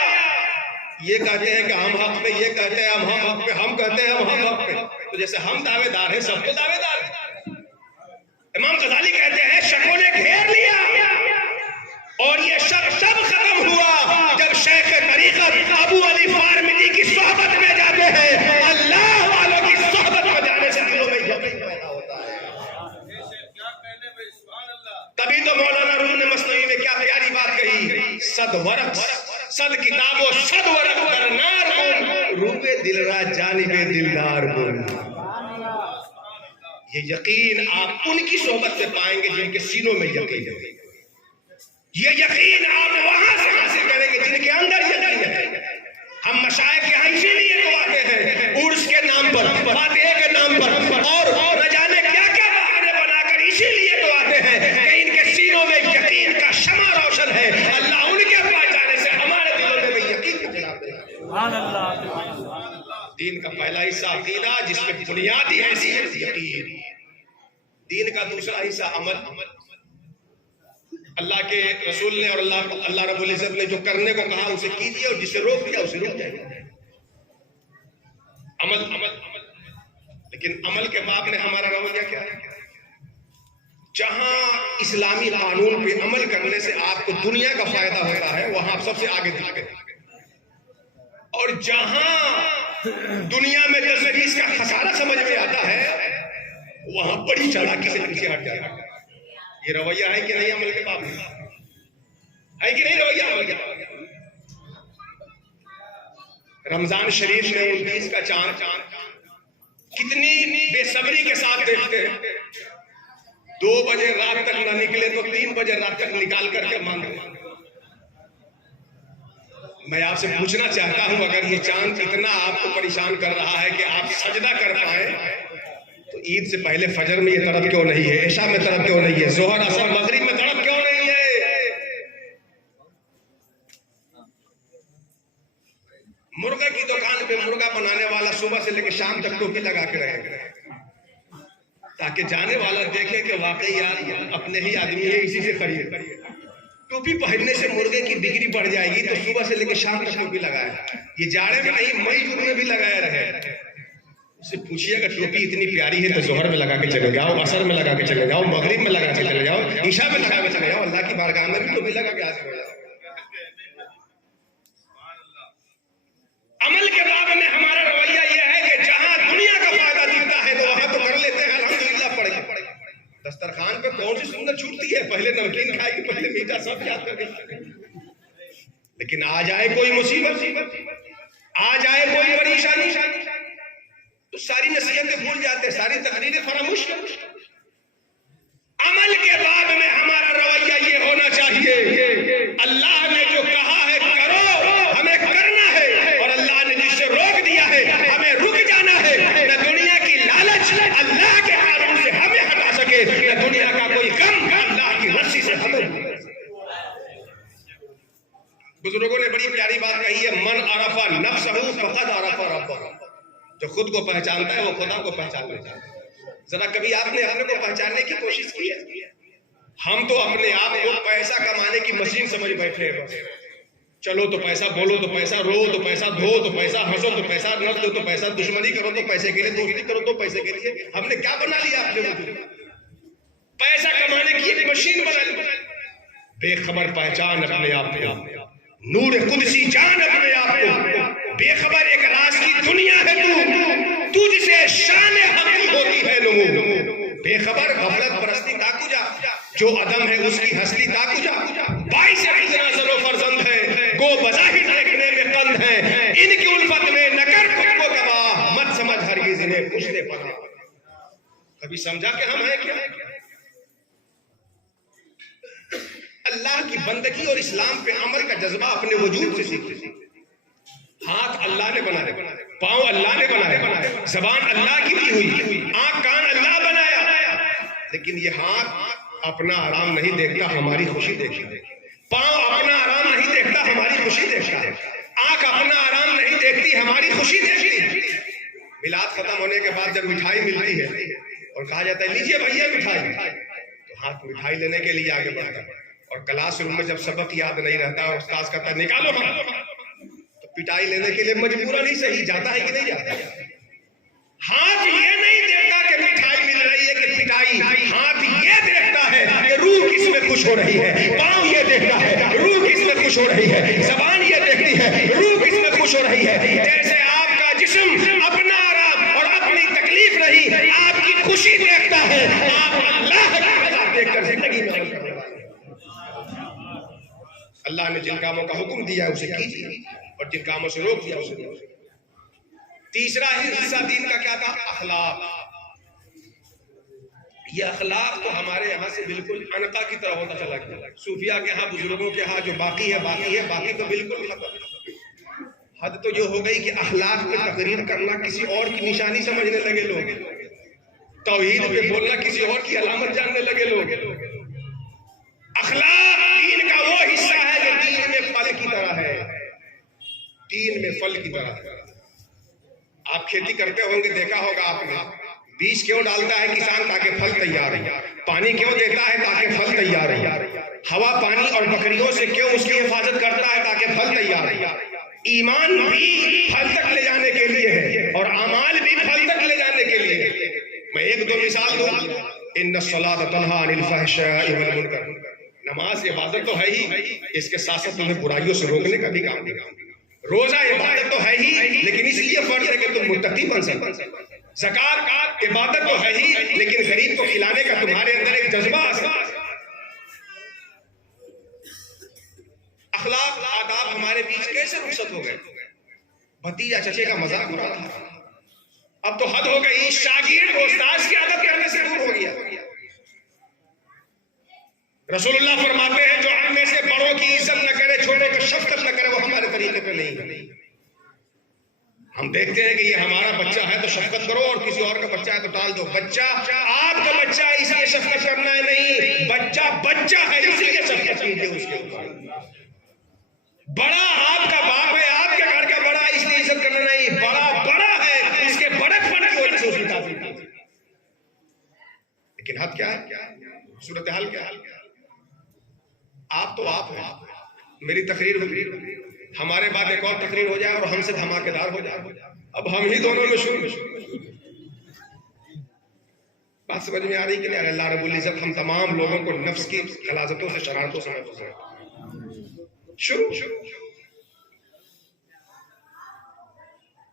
یہ کہتے ہیں کہ ہم حق پہ، یہ کہتے ہیں ہم حق پہ، ہم کہتے ہیں ہم حق پہ. تو جیسے ہم دعوے دار ہیں سب کو دعوے دار ہیں. امام غزالی کہتے ہیں شکوں نے گھیر لیا اور یہ شک تب ختم ہوا جب شیخ طریقت ابو علی فارمدی کی صحبت میں جاتے ہیں. اللہ والوں کی صحبت میں جانے سے دلوں میں یقین پیدا ہوتا ہے. تبھی تو مولانا روم نے مثنوی میں کیا پیاری بات کہی، صد ورق صد کتاب و صد ورق کرنار کن روبے دل را جانب دلدار کن. یہ یقین آپ ان کی صحبت سے پائیں گے جن کے سینوں میں یقین ہے. یہ یقین آپ وہاں سے حاصل کریں گے جن کے اندر یقین ہے. ہم مشائخ کے ہاں اسی لیے تو آتے ہیں، عرس کے نام پر، فاتحے کے نام پر، اور نہ جانے کیا کیا بہانے بنا کر اسی لیے تو آتے ہیں کہ ان کے سینوں میں یقین کا شمع روشن ہے. اللہ ان کے پاس جانے سے ہمارے دلوں میں یقین کا جلال دے. سبحان اللہ. دین کا پہلا حصہ عقیدہ جس میں بنیادی حیثیت یقین. دین کا دوسرا حصہ عمل. اللہ کے رسول نے اور اللہ رب العزت نے جو کرنے کو کہا اسے کیجیے اور جسے روک دیا اسے روک جائے. عمل. لیکن عمل کے باب میں ہمارا رویہ کیا ہے؟ جہاں اسلامی قانون پہ عمل کرنے سے آپ کو دنیا کا فائدہ ہوتا ہے وہاں آپ سب سے آگے دکھتے ہیں، اور جہاں دنیا میں 10-20 کا خسارہ سمجھ میں آتا ہے وہاں بڑی چالاکی سے پیچھے ہٹ جاتا ہے. یہ رویہ ہے کہ نہیں عمل کے باب میں؟ ہے کہ نہیں رویہ عمل کے باب میں؟ رمضان شریف میں 19 کا چاند کتنی بے صبری کے ساتھ دیکھتے ہیں. 2 بجے رات تک نہ نکلے تو 3 بجے رات تک نکال کر کے مانگے. میں آپ سے پوچھنا چاہتا ہوں اگر یہ چاند اتنا آپ کو پریشان کر رہا ہے کہ آپ سجدہ کر پائیں تو عید سے پہلے فجر میں یہ طلب کیوں نہیں ہے؟ عشاء میں طلب کیوں نہیں ہے؟ ظہر عصر مغرب میں طلب کیوں نہیں ہے؟ مرغے کی دکان پہ مرغا بنانے والا صبح سے لے کے شام تک ٹوپی لگا کے رہے تاکہ جانے والا دیکھے کہ واقعی یار اپنے ہی آدمی ہے اسی سے خرید. ٹوپی پہننے سے مرغے کی بکری بڑھ جائے گی تو صبح سے لے کے شام تک ٹوپی لگائے. یہ جاڑے میں نہیں مئی جون میں بھی لگائے رہے. اس سے پوچھئے اگر ٹوپی اتنی پیاری ہے تو ظہر میں لگا کے چلے جاؤ، عصر میں لگا کے چلے جاؤ، مغرب میں لگا کے چلے جاؤ، عشاء میں لگا کے چلے جاؤ، اللہ کی بارگاہ میں بھی ٹوپی لگا کے حاضر ہو جاؤ. عمل کے باب میں ہمارا رویہ یہ ہے کہ جہاں دنیا کا فائدہ دکھتا ہے تو وہاں تو کر لیتے ہیں الحمدللہ. پڑھ کے دسترخوان پہ کون سی سنت چھوٹتی ہے؟ پہلے نمکین کھائے گی، پہلے میٹھا، سب یاد کر کے. لیکن آ جائے کوئی مصیبت، آ جائے کوئی پریشانی تو ساری نصیحتیں بھول جاتے، ساری تقریریں فراموش کر. عمل کے بعد میں ہمارا رویہ یہ ہونا چاہیے اللہ نے جو کہا ہے کرو، ہمیں کرنا ہے، اور اللہ نے جس سے روک دیا ہے ہمیں رک جانا ہے. نہ دنیا کی لالچ اللہ کے قانون سے ہمیں ہٹا سکے، نہ دنیا کا کوئی غم اللہ کی رسی سے ہمیں. بزرگوں نے بڑی پیاری بات کہی ہے، من عرف نفسہ فقد عرف ربہ. جو خود کو پہچانتا ہے وہ خدا کو پہچان لیتا ہے. ذرا کبھی آپ نے اپنے کو پہچاننے کی کوشش کی ہے؟ ہم تو اپنے آپ کو پیسہ کمانے کی مشین سمجھ بیٹھے ہیں. چلو تو پیسہ، بولو تو پیسہ، رو تو پیسہ، دھو تو پیسہ، ہنسو تو پیسہ، نہ دو تو پیسہ، دشمنی کرو تو پیسے کے لیے، دوستی کرو تو پیسے کے لیے. ہم نے کیا بنا لیا اپنے کو؟ پیسہ کمانے کی ایک مشین بنا لی، بے خبر پہچان اپنے آپ کو، نور قدسی جان اپنے آپ کو، بے خبر ایک راز کی دنیا ہے تو تجھ سے شان حق کی ہوتی ہے نمو، بے خبر غفلت پرستی تاکو جا، جو عدم ہے اس کی ہستی تاکو جا، باعث خود نظر و فرزند ہے، گو بظاہر دیکھنے میں قند ہے، ان کی الفت میں نہ کر خود کو گواہ، مت سمجھ ہرگز انہیں پوچھنے پڑا۔ کبھی سمجھا کہ ہم ہیں کیا؟ اللہ کی بندگی اور اسلام پہ عمل کا جذبہ اپنے وجود سے سیکھتے، ہاتھ اللہ نے بنائے، پاؤں اللہ نے بنائے، زبان اللہ کی دی ہوئی، آنکھ کان اللہ بنایا، لیکن یہ ہاتھ اپنا آرام نہیں دیکھتا، ہماری خوشی دیکھتا، پاؤں اپنا آرام نہیں دیکھتا، ہماری خوشی دیکھتا، آنکھ اپنا آرام نہیں دیکھتی، ہماری خوشی دیکھتی۔ میلاد ختم ہونے کے بعد جب مٹھائی ملتی ہے اور کہا جاتا ہے لیجیے بھیا مٹھائی، تو ہاتھ مٹھائی لینے کے لیے آگے بڑھتا ہے، اور کلاس روم میں جب سبق یاد نہیں رہتا استاد کہتا ہے نکالو ہاتھ، تو پٹائی لینے کے لیے مجبورا نہیں صحیح جاتا ہے کہ نہیں جاتا؟ ہاتھ یہ نہیں دیکھتا کہ مٹھائی مل رہی ہے کہ پٹائی، ہاتھ یہ دیکھتا ہے کہ روح کس میں خوش ہو رہی ہے، پاؤں یہ دیکھتا ہے روح کس میں خوش ہو رہی ہے، زبان یہ دیکھتی ہے روح کس میں خوش ہو رہی ہے۔ جیسے آپ کا جسم اپنا آرام اور اپنی تکلیف نہیں، آپ کی خوشی دیکھتا ہے، آپ اللہ کی رضا دیکھ کر زندگی میں عمل کرنے والے ہیں۔ اللہ نے جن کاموں کا حکم دیا ہے اسے کیجیے، اور جن کاموں سے روک دیا اسے نہیں۔ تیسرا ہی حصہ دین کا کیا تھا؟ اخلاق۔ یہ اخلاق تو ہمارے یہاں سے بالکل عنقا کی طرح ہوتا چلا گیا، صوفیاء کے ہاں بزرگوں کے ہاں جو باقی ہے باقی تو بالکل ختم۔ حد تو یہ ہو گئی کہ اخلاق پہ تقریر کرنا کسی اور کی نشانی سمجھنے لگے لوگ، توحید پہ بولنا کسی اور کی علامت جاننے لگے لوگ۔ اخلاق دین کا وہ حصہ ہے جو دین میں پھل کی طرح ہے، دین میں پھل کی طرح ہے۔ آپ کھیتی کرتے ہوں گے، دیکھا ہوگا آپ نے، بیج کیوں ڈالتا ہے کسان؟ تاکہ پھل تیار ہو۔ پانی کیوں دیتا ہے؟ تاکہ پھل تیار ہو۔ ہوا پانی اور بکریوں سے کیوں اس کی حفاظت کرتا ہے؟ تاکہ پھل تیار ہو۔ ایمان بھی پھل تک لے جانے کے لیے ہے، اور اعمال بھی پھل تک لے جانے کے لیے ہے۔ میں ایک دو مثال دوں، ان الصلاۃ تنہی عن الفحشاء والمنکر، نماز عبادت تو ہے ہی، اس کے ساتھ ساتھ تمہیں برائیوں سے روکنے کا بھی کام دیا۔ روزہ عبادت تو ہے ہی، لیکن اس لیے فرض ہے کہ تم متقی بن سکو۔ زکات عبادت تو ہے ہی، لیکن غریب کو کھلانے کا تمہارے اندر ایک جذبہ آ سکتا۔ اخلاق آداب ہمارے بیچ کیسے رخصت ہو گئے؟ بھتیجا چچے کا مذاق اڑا رہا تھا، اب تو حد ہو گئی، شاگرد استاد کی عادت کرنے سے دور ہو گیا۔ رسول اللہ فرماتے ہیں جو ہم میں سے بڑوں کی عزت نہ کرے، چھوٹوں کو شفقت نہ کرے، وہ ہمارے طریقے پہ نہیں ہے۔ ہم دیکھتے ہیں کہ یہ ہمارا بچہ ہے تو شفقت کرو، اور کسی اور کا بچہ ہے تو ٹال دو۔ بچہ آپ کا بچہ ہے اس لیے شفقت کرنا ہے نہیں، بچہ ہے اس لیے شفقت کیجیے اس کے اوپر۔ بڑا آپ کا باپ ہے، آپ کے گھر کا بڑا، اس لیے عزت کرنا نہیں، بڑا ہے اس کے بڑے پن کی وجہ سے اس کی تعظیم کیجیے۔ لیکن حد کیا ہے، صورتحال کیا ہے؟ آپ تو آپ ہیں، میری تقریر ہوگی، ہمارے بعد ایک اور تقریر ہو جائے اور ہم سے دھماکے دار ہو جائے، اب ہم ہی دونوں میں شروع۔ بات سمجھ میں آ رہی کہ نہیں؟ اللہ رب العزت ہم تمام لوگوں کو نفس کی غلاظتوں سے، شرارتوں سے محفوظ رکھے۔ شروع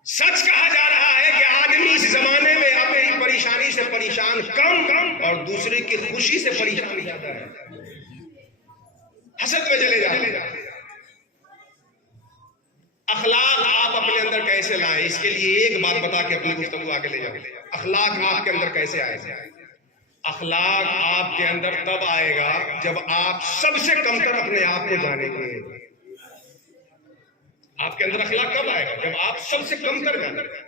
سچ کہا جا رہا ہے کہ آدمی اس زمانے میں اپنی پریشانی سے پریشان کم اور دوسرے کی خوشی سے پریشان زیادہ ہے، حسد میں چلے جاتے ہیں۔ اخلاق آپ اپنے اندر کیسے لائیں؟ اس کے لیے ایک بات بتا کے اپنی گفتگو آگے لے جائیں۔ اخلاق آپ کے اندر کیسے آئے؟ اخلاق آپ کے اندر تب آئے گا جب آپ سب سے کمتر اپنے آپ کو جانیں گے۔ آپ کے اندر اخلاق کب آئے گا؟ جب آپ سب سے کمتر جانیں گے۔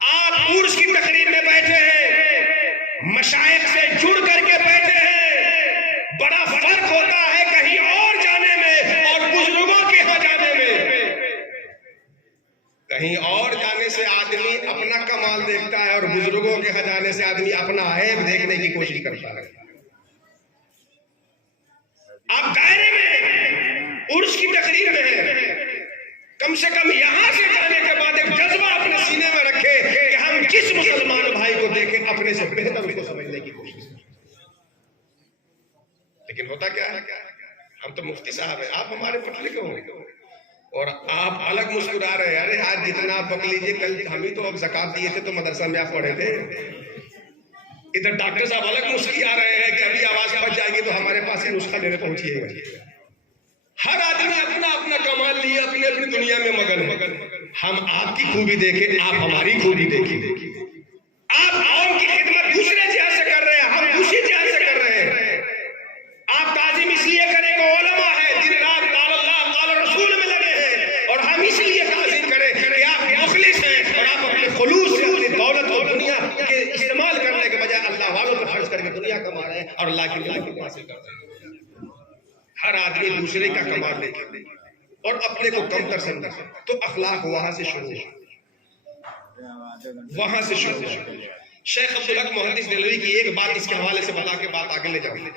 آپ عرس کی تقریب میں بیٹھے ہیں، مشائخ سے جڑ کر کے بیٹھے ہیں، بڑا فرق ہوتا ہے کہیں اور جانے میں اور بزرگوں کے ہاں جانے میں۔ کہیں اور جانے سے آدمی اپنا کمال دیکھتا ہے، اور بزرگوں کے ہاں جانے سے آدمی اپنا عیب دیکھنے کی کوشش کرتا ہے۔ آپ دائرے میں عرس کی تقریر میں ہیں، کم سے کم یہاں سے جانے کے بعد ایک جذبہ اپنے سینے میں رکھے کہ ہم جس مسلمان بھائی کو دیکھیں اپنے سے بہتر اس کو سمجھنے کی کوشش کریں۔ لیکن ہوتا کیا ہے، ہم تو مفتی صاحب ہیں، آپ ہمارے پتلے کیوں ہوں، اور آپ الگ مسکرا رہے ہیں. ارے آج جتنا آپ بک لیجیے، کل ہم ہی تو اب زکات دیے تھے تو مدرسہ میں آپ پڑھے تھے. ادھر ڈاکٹر صاحب الگ مسکرا رہے ہیں کہ ابھی آواز پھنس جائے گی تو ہمارے پاس ہی نسخہ لینے پہنچیے گا. ہر آدمی اپنا اپنا کمال لیے اپنی اپنی دنیا میں مگن. ہم آپ کی خوبی دیکھیں، آپ ہماری خوبی دیکھیں. آپ قوم کی خدمت دوسرے جہاز سے کر رہے ہیں، ہم دوسری جہاز سے کر رہے ہیں. آپ تعظیم اس لیے کریں کہ علماء ہے، دن رات قال اللہ قال رسول میں لگے ہیں، اور ہم اس لیے تعظیم کریں کہ آپ مخلص ہیں اور آپ اپنے خلوص سے اپنی دولت کو دنیا کے استعمال کرنے کے بجائے اللہ والوں کو خرچ کر کے دنیا کما رہے ہیں اور اللہ کی حاصل کر رہے ہیں. ہر آدمی دوسرے کا کمال دیکھے اور اپنے کو کم تر سمجھے. تو اخلاق وہاں سے شروع ہو. شیخ عبدالحق محدث دہلوی کی ایک بات اس کے حوالے سے بتا کے بات آگے لے جاؤں.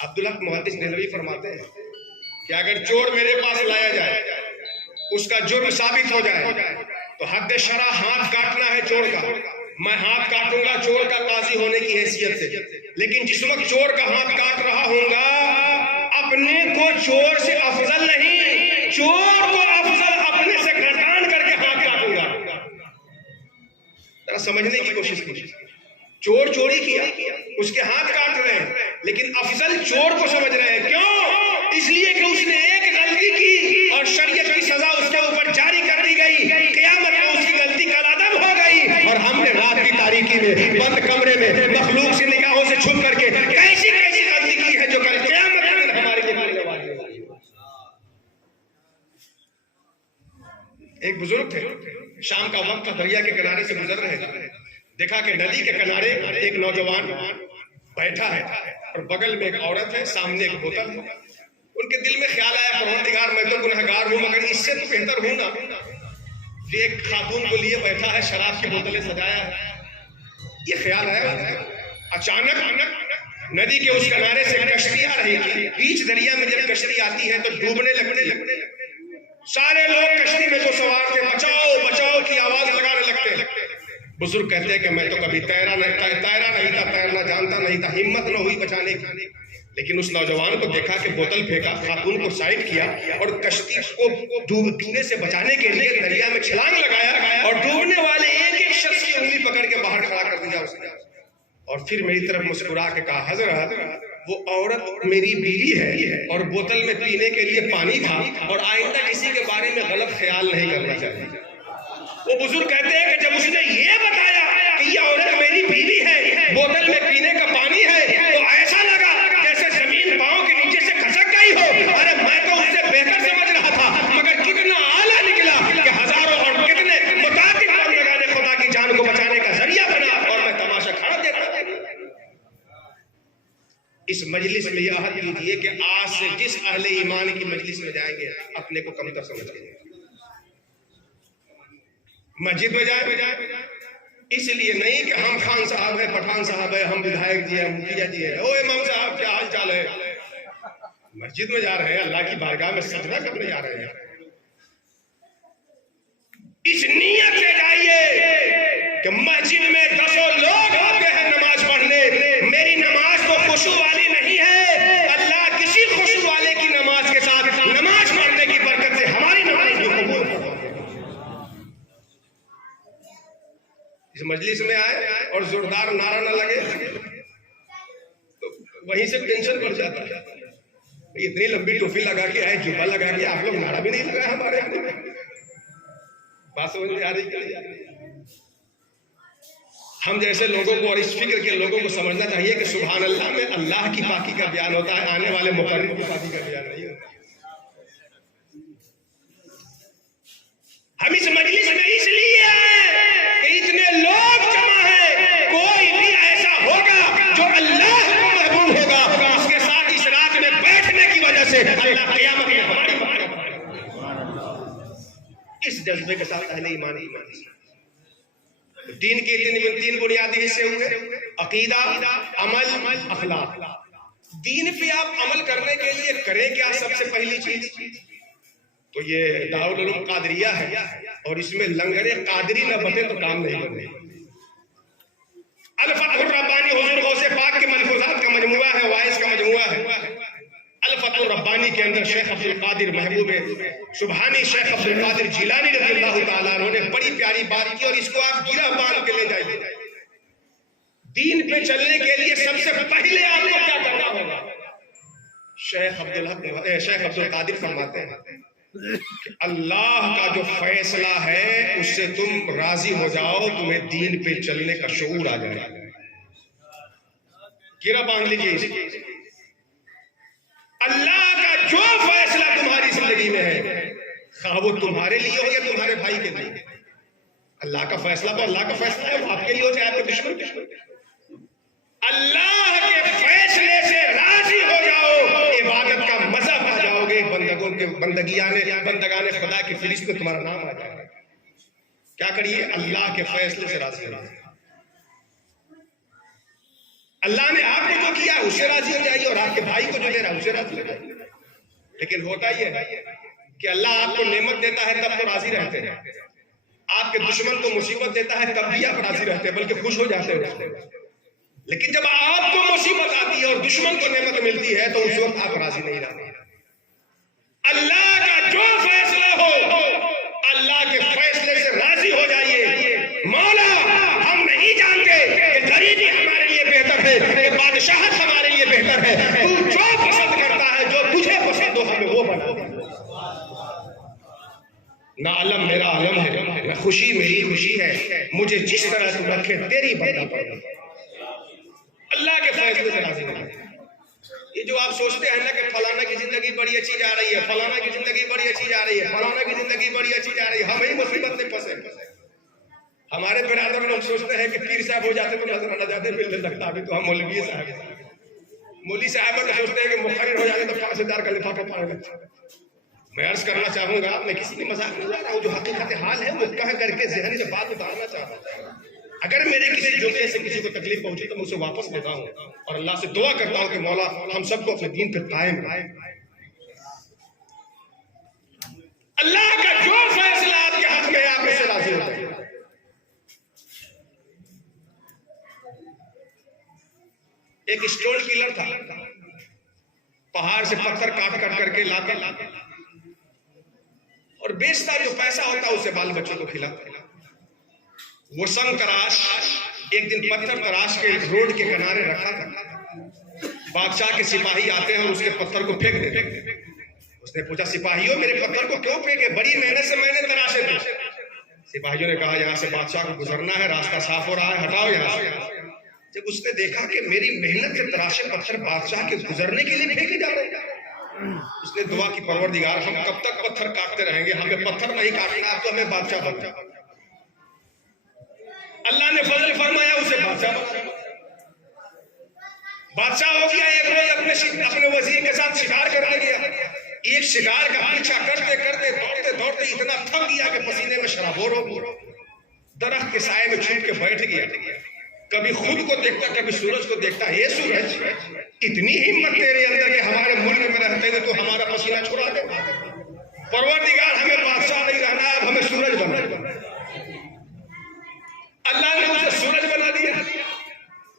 عبدالحق محدث دہلوی فرماتے ہیں کہ اگر چور میرے پاس لایا جائے، اس کا جرم ثابت ہو جائے تو حد شرع ہاتھ کاٹنا ہے چور کا. میں ہاتھ کاٹوں گا چور کا قاضی ہونے کی حیثیت سے. لیکن جس وقت چور کا ہاتھ کاٹ رہا ہوں گا، اپنے کو چور سے افضل نہیں، چور کو افضل اپنے سے گھٹان کر کے ہاتھ کاٹوں گا. ذرا سمجھنے کی کوشش کیجیے. چور چوری کیا، اس کے ہاتھ کاٹ رہے ہیں، لیکن افضل چور کو سمجھ رہے ہیں. کیوں؟ اس لیے کہ اس نے ایک غلطی کی اور شریعت کی سزا اس کے اوپر جاری کر دی گئی. قیامت میں اس کی غلطی کالعدم ہو گئی، اور ہم نے رات کی تاریکی میں بند کمرے میں مخلوق سے نگاہوں سے چھپ کر کے کیسی کیسی غلطی کی ہے جو کل قیامت میں ہمارے لیے ملنے والی ہے. ایک بزرگ تھے، شام کا وقت دریا کے کنارے سے گزر رہے تھے. دیکھا کہ ندی کے کنارے ایک نوجوان بیٹھا ہے اور بغل میں ایک عورت ہے، سامنے ایک بوتل ہے. ان کے دل میں خیال آیا پروردگار میں تو گنہگار ہوں مگر اس سے تو بہتر ہوں نا. ایک خاتون کو لیے بیٹھا ہے، شراب کی بوتلیں سجایا ہے. یہ خیال آیا. اچانک ندی کے اس کنارے سے کشتی آ رہی تھی. بیچ دریا میں جب کشتی آتی ہے تو ڈوبنے لگتے. سارے لوگ کشتی میں جو سوار تھے بچاؤ بچاؤ کی آواز لگانے لگتے. بزرگ کہتے ہیں کہ میں تو کبھی تیرا نہیں تھا، تیرنا جانتا نہیں تھا، ہمت نہ ہوئی بچانے کی. لیکن اس نوجوان کو دیکھا کہ بوتل پھینکا، خاتون کو سائڈ کیا اور کشتی کو ڈوبنے سے بچانے کے لیے دریا میں چھلانگ لگایا اور ڈوبنے والے ایک ایک شخص کی انگلی پکڑ کے باہر کھڑا کر دیا اس نے. اور پھر میری طرف مسکرا کے کہا حضرت وہ عورت میری بیوی ہے اور بوتل میں پینے کے لیے پانی تھا، اور آئندہ کسی کے بارے میں غلط خیال نہیں کرنا چاہیے. وہ بزرگ کہتے ہیں کہ جب اس نے یہ بتایا کہ یہ عورت میری بیوی ہے، بوتل میں پینے کا پانی ہے، تو ایسا لگا جیسے زمین پاؤں کے نیچے سے کھسک گئی ہو. ارے میں تو اس سے بہتر سمجھ رہا تھا، مگر کتنا اعلیٰ نکلا کہ ہزاروں اور کتنے متعدد بندگان خدا کی جان کو بچانے کا ذریعہ بنا، اور میں تماشا کھڑا دیکھا. اس مجلس میں یہ عہد لیجیے کہ آج سے جس اہل ایمان کی مجلس میں جائیں گے اپنے کو کمتر سمجھ کے جائیں. مسجد میں جائیں اس لیے نہیں کہ ہم خان صاحب ہیں، پٹھان صاحب ہیں، ہم ودھائک جی ہیں، مکھیا جی ہیں، او امام صاحب کیا حال چال ہے. مسجد میں جا رہے ہیں، اللہ کی بارگاہ میں سجدہ کرنے جا رہے ہیں. اس نیت سے جائیے کہ مسجد میں 10 لوگ آتے ہیں نماز پڑھنے، میری نماز تو خشوع والی نہیں ہے. اللہ کسی خشوع والے کی نماز کے ساتھ نماز پڑھنے کی برکت سے ہماری نماز بھی قبول کرتا ہے. اس مجلس میں آئے اور زوردار نعرہ نہ لگے تو وہیں سے ٹینشن بڑھ جاتا ہے. اتنی لمبی ٹوپی لگا کے آئے، جوبہ لگا کے، آپ لوگ نعرہ بھی نہیں لگایا ہمارے بات سمجھ میں آ رہی. ہم جیسے لوگوں کو اور اس فکر کے لوگوں کو سمجھنا چاہیے کہ سبحان اللہ میں اللہ کی پاکی کا بیان ہوتا ہے، آنے والے مقرر کی پاکی کا بیان نہیں ہوتا. ہم اس مجلس میں اس لیے آئے کہ اتنے لوگ جمع ہیں، کوئی بھی ایسا ہوگا جو اللہ کو محبوب ہوگا، اس کے ساتھ اس رات میں بیٹھنے کی وجہ سے اللہ قیامت میں ہماری اس جذبے کے ساتھ اہل ایمان دین کے 3 بنیادی حصے ہوئے: عقیدہ، عمل، اخلاق. دین پہ آپ عمل کرنے کے لیے کریں کیا؟ سب سے پہلی چیز تو یہ دارالعلوم قادریہ ہے، اور اس میں لنگر قادری نہ بتے تو کام نہیں بنے. الفتح الربانی حضور غوث پاک کے ملفوظات کا مجموعہ ہے، وائس کا مجموعہ ہے. الفتح الربانی کے اندر شیخ عبد القادر محبوب سبحانی شیخ عبد القادر جیلانی رضی اللہ تعالیٰ عنہ نے بڑی پیاری بات کی، اور اس کو آپ گرہ باندھ کے لے جائیے. دین پہ چلنے کے لیے سب سے پہلے آپ کو کیا کرنا ہوگا؟ شیخ عبد القادر فرماتے ہیں کہ اللہ کا جو فیصلہ ہے اس سے تم راضی ہو جاؤ، تمہیں دین پہ چلنے کا شعور آ جائے. گرہ باندھ لیجیے. اللہ کا جو فیصلہ تمہاری زندگی میں ہے، خواہ وہ تمہارے لیے ہو یا تمہارے بھائی کے لیے، اللہ کا فیصلہ تو اللہ کا فیصلہ ہے، وہ آپ کے لیے ہو چاہے آپ کے دشمن کے. اللہ کے فیصلے سے راضی ہو جاؤ، عبادت کا مزہ پا جاؤ گے. بندگان خدا کی فہرست میں تمہارا نام آ جائے گا. کیا کریے؟ اللہ کے فیصلے سے راضی ہو جائے. اللہ نے آپ کو جو کیا اسے راضی ہو جائیے، اور آپ کے بھائی کو جو دے رہا ہے اسے راضی ہو جائیے. لیکن ہوتا یہ ہے کہ اللہ آپ کو نعمت دیتا ہے تب تو راضی رہتے ہیں، آپ کے دشمن کو مصیبت دیتا ہے تب بھی آپ راضی رہتے ہیں، بلکہ خوش ہو جاتے ہیں. لیکن جب آپ کو مصیبت آتی ہے اور دشمن کو نعمت ملتی ہے تو اس وقت آپ راضی نہیں رہتے. اللہ کا جو فیصلہ ہو، اللہ کے فیصلے سے راضی ہو جائیے. مولا ہم نہیں جانتے کہ غریبی ہمارے لیے بہتر ہے کہ بادشاہت ہمارے لیے بہتر ہے. تو جو پسند کرتا ہے، جو تجھے پسند ہو، ہمیں وہ بنا. نہ علم میرا علم ہے، نہ خوشی میری خوشی ہے، مجھے جس طرح تو رکھے تیری بندہ پڑے. اللہ کے فیصلے سے راضی ہو. یہ جو آپ سوچتے ہیں نا کہ فلانا کی زندگی بڑی اچھی جا رہی ہے، فلانا کی زندگی بڑی اچھی جا رہی ہے، فلانا کی زندگی بڑی اچھی جا رہی ہے، ہمیں مصیبت میں پھنسے. ہمارے برادر لوگ سوچتے ہیں کہ پیر صاحب ہو جاتے تو نظر نہ جاتے، ملنے لگتا ابھی تو ہم مولوی صاحب ہیں. مولوی صاحب تو سوچتے ہیں کہ مقرر ہو جاتے تو 5,000 کا لفافہ پانے لگتا. میں عرض کرنا چاہوں گا، میں کسی نے مذاق نہیں رہا ہوں، جو حقیقت حال ہے وہ کہہ کر کے ذہن سے بات اتارنا چاہتا ہوں. اگر میرے کسی جملے سے کسی کو تکلیف پہنچی تو میں اسے واپس لیتا ہوں اور اللہ سے دعا کرتا ہوں کہ مولا ہم سب کو اپنے دین پر قائم رکھے. اللہ کا جو فیصلہ آپ کے حق میں ہے آپ اسے راضی ہو جائیں. ایک اسٹول کلر تھا، پہاڑ سے پتھر کاٹ کر کے لاتا اور بیچتا، جو پیسہ ہوتا اسے بال بچوں کو کھلاتا. وہ سنگ تراش ایک دن پتھر تراش کے روڈ کے کنارے رکھا تھا. بادشاہ کے سپاہی آتے ہیں اور اس کے پتھر کو پھینک دیتے. اس نے پوچھا سپاہیوں میرے پتھر کو کیوں پھینکے؟ بڑی محنت سے میں نے تراشے تھے. سپاہیوں نے کہا یہاں سے بادشاہ کو گزرنا ہے، راستہ صاف ہو رہا ہے، ہٹاؤ یہاں سے. جب اس نے دیکھا کہ میری محنت سے تراشے پتھر بادشاہ کے گزرنے کے لیے پھینکے جا رہے ہیں، اس نے دعا کی پروردگار ہم کب تک پتھر کاٹتے رہیں گے؟ ہمیں پتھر نہیں کاٹنا، اب تو ہمیں بادشاہ بننا. اللہ نے فضل فرمایا اسے بادشاہ ہو گیا. ایک روز اپنے وزیر کے ساتھ شکار کرنے گیا. ایک شکار کا پیچھا کرتے کرتے دوڑتے دوڑتے اتنا تھک گیا کہ پسینے میں شرابور ہو گیا. درخت کے سائے میں چھپ کے بیٹھ گیا. کبھی خود کو دیکھتا کبھی سورج کو دیکھتا. اے سورج، اتنی ہمت تیرے اندر کہ ہمارے ملک میں رہتے ہوئے تو ہمارا پسینہ چھڑا دے. پروردگار ہمیں بادشاہ نہیں رہنا، اب ہمیں سورج بنا. اللہ نے اسے سورج بنا دیا.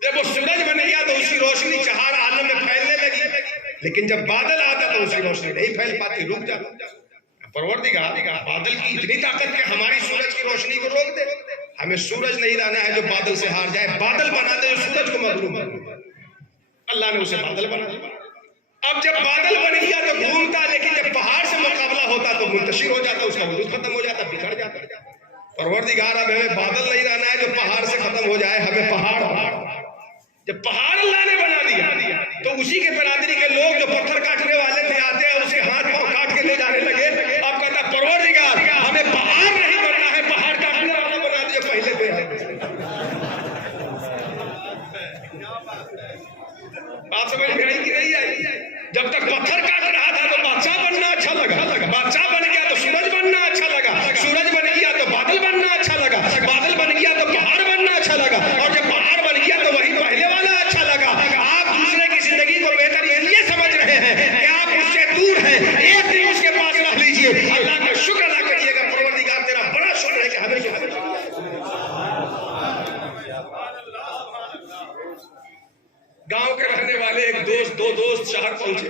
جب وہ سورج بن گیا تو اس کی روشنی چہار عالم میں پھیلنے لگی. لیکن جب بادل آتا تو اس کی روشنی نہیں پھیل پاتی، رک جاتا. پروردگار بادل کی اتنی طاقت کہ ہماری سورج کی روشنی کو روک دے. ہمیں سورج نہیں لانا ہے جو بادل سے ہار جائے، بادل بنا دے جو سورج کو مغلوب کر. اللہ نے اسے بادل بنا دیا. اب جب بادل بن گیا تو گھومتا، لیکن جب پہاڑ سے مقابلہ ہوتا تو منتشر ہو جاتا، اس کا وجود ختم ہو جاتا، بگڑ جاتا. پروردگار اب ہمیں بادل نہیں لانا ہے جو پہاڑ سے ختم ہو جائے، ہمیں پہاڑ بنا. جب پہاڑ اللہ نے بنا دیا تو اسی کے برادری کے لوگ جو پتھر کاٹنے والے تھے آتے ہیں اسے ہاتھ پاؤں کاٹ کے لے جانے لگے. اب کہتا پروردگار ہمیں پہاڑ نہیں بننا ہے، پہاڑ کاٹنے والا بنا دیا پہلے پہ. بات سمجھ میں آئی کہ نہیں آئی؟ جب تک پتھر کاٹ رہا تھا تو بادشاہ بننا اچھا لگا، بادشاہ بن گیا تو سورج بننا اچھا لگا، سورج بن گیا تو بادل بننا اچھا لگا، بادل بن گیا تو پہاڑ بننا اچھا لگا، اور جب پہاڑ بن گیا تو وہی پہلے والا اچھا لگا. آپ دوسرے کی زندگی کو بہتر یہ سمجھ رہے ہیں کہ آپ اس سے دور ہیں، ایک دن اس کے پاس رہ لیجئے. اللہ کا شکر ادا کریے گا. پروردگار تیرا بڑا شکر ہے کہ ہمیں گاؤں کے رہنے والے ایک دوست، دو دوست شہر پہنچے.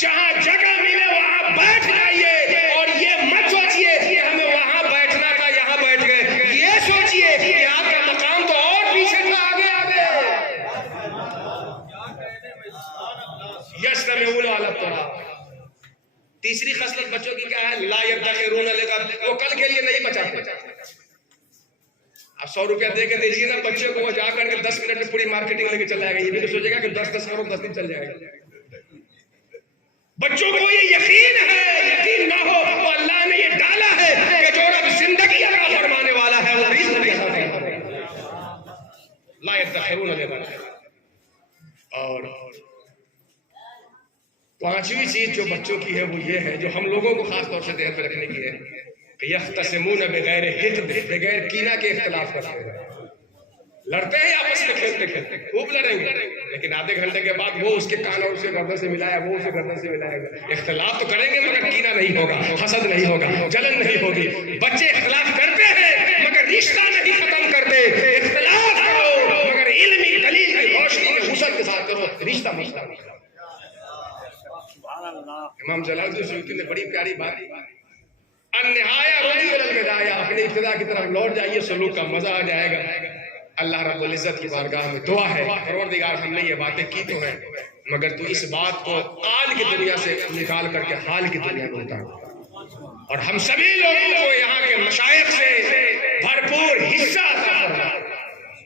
جہاں جگہ ملے وہاں بیٹھ جائیے، اور یہ مت سوچئے کہ ہمیں وہاں بیٹھنا تھا یہاں بیٹھ گئے، یہ سوچئے کہ آپ کا مقام تو اور پیچھے تھا، آگے آگے۔ یستمعون الی التراب۔ تیسری خصلت بچوں کی کیا ہے؟ لا یدخرون لغد، وہ کل کے لیے نہیں بچاتے۔ آپ 100 روپیہ دے کے دیجیے نا بچے کو، وہ جا کر کے 10 منٹ میں پوری مارکیٹنگ لے کے چل جائے گا، یہ بھی تو سوچے گا کہ 10 کرو 10 دن چل جائے گا۔ بچوں کو یہ یقین ہے، یقین نہ ہو تو اللہ نے یہ ڈالا ہے کہ جو رب زندگی عطا فرمانے والا ہے وہ رزق بھی عطا فرمانے والا ہے۔ لا یدخرون لغد۔ اور پانچویں چیز جو بچوں کی ہے وہ یہ ہے، جو ہم لوگوں کو خاص طور سے ذہن میں رکھنے کی ہے، کہ یختصمون بغیر حقد، بغیر کینہ کے اختلاف کرتے ہیں۔ لڑتے ہیں آپس میں کھیلتے کھیلتے، خوب لڑیں گے، لیکن آدھے گھنٹے کے بعد وہ اس کے کان اور اسے گردن سے ملایا، وہ اسے گردن سے ملائے گا۔ اختلاف تو کریں گے مگر کینہ نہیں ہوگا، حسد نہیں ہوگا، جلن نہیں ہوگی۔ بچے اختلاف کرتے ہیں مگر رشتہ نہیں ختم کرتے۔ اختلاف کرو مگر علمی دلیل کی روشنی میں حسن کے ساتھ کرو، رشتہ مسئلہ نہیں۔ امام جلال السیوطی نے بڑی پیاری بات کی، النہایہ رجوع الی البدایہ، اپنی ابتدا کی طرف لوٹ جائیے، سلوک کا مزہ آ جائے گا۔ اللہ رب العزت کی بارگاہ میں دعا ہے، پروردگار ہم نے یہ باتیں کی تو ہیں مگر تو اس بات کو آل کی دنیا سے نکال کر کے حال کی دنیا میں اتار، اور ہم سبھی لوگوں کو یہاں کے مشائخ سے بھرپور حصہ عطا فرما۔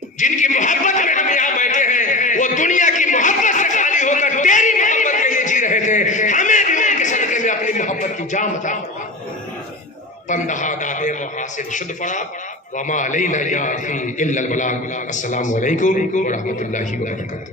جن کی محبت میں ہم یہاں بیٹھے ہیں وہ دنیا کی محبت سے خالی ہو کر تیری محبت کے لیے جی رہے تھے، ہمیں بھی ان کے صدقے میں اپنی محبت کی جام عطا فرما۔ بندہا دادے و حاصل شد فرا وما علینا یا فی الا البلاغ۔ السلام علیکم ورحمۃ اللہ وبرکاتہ۔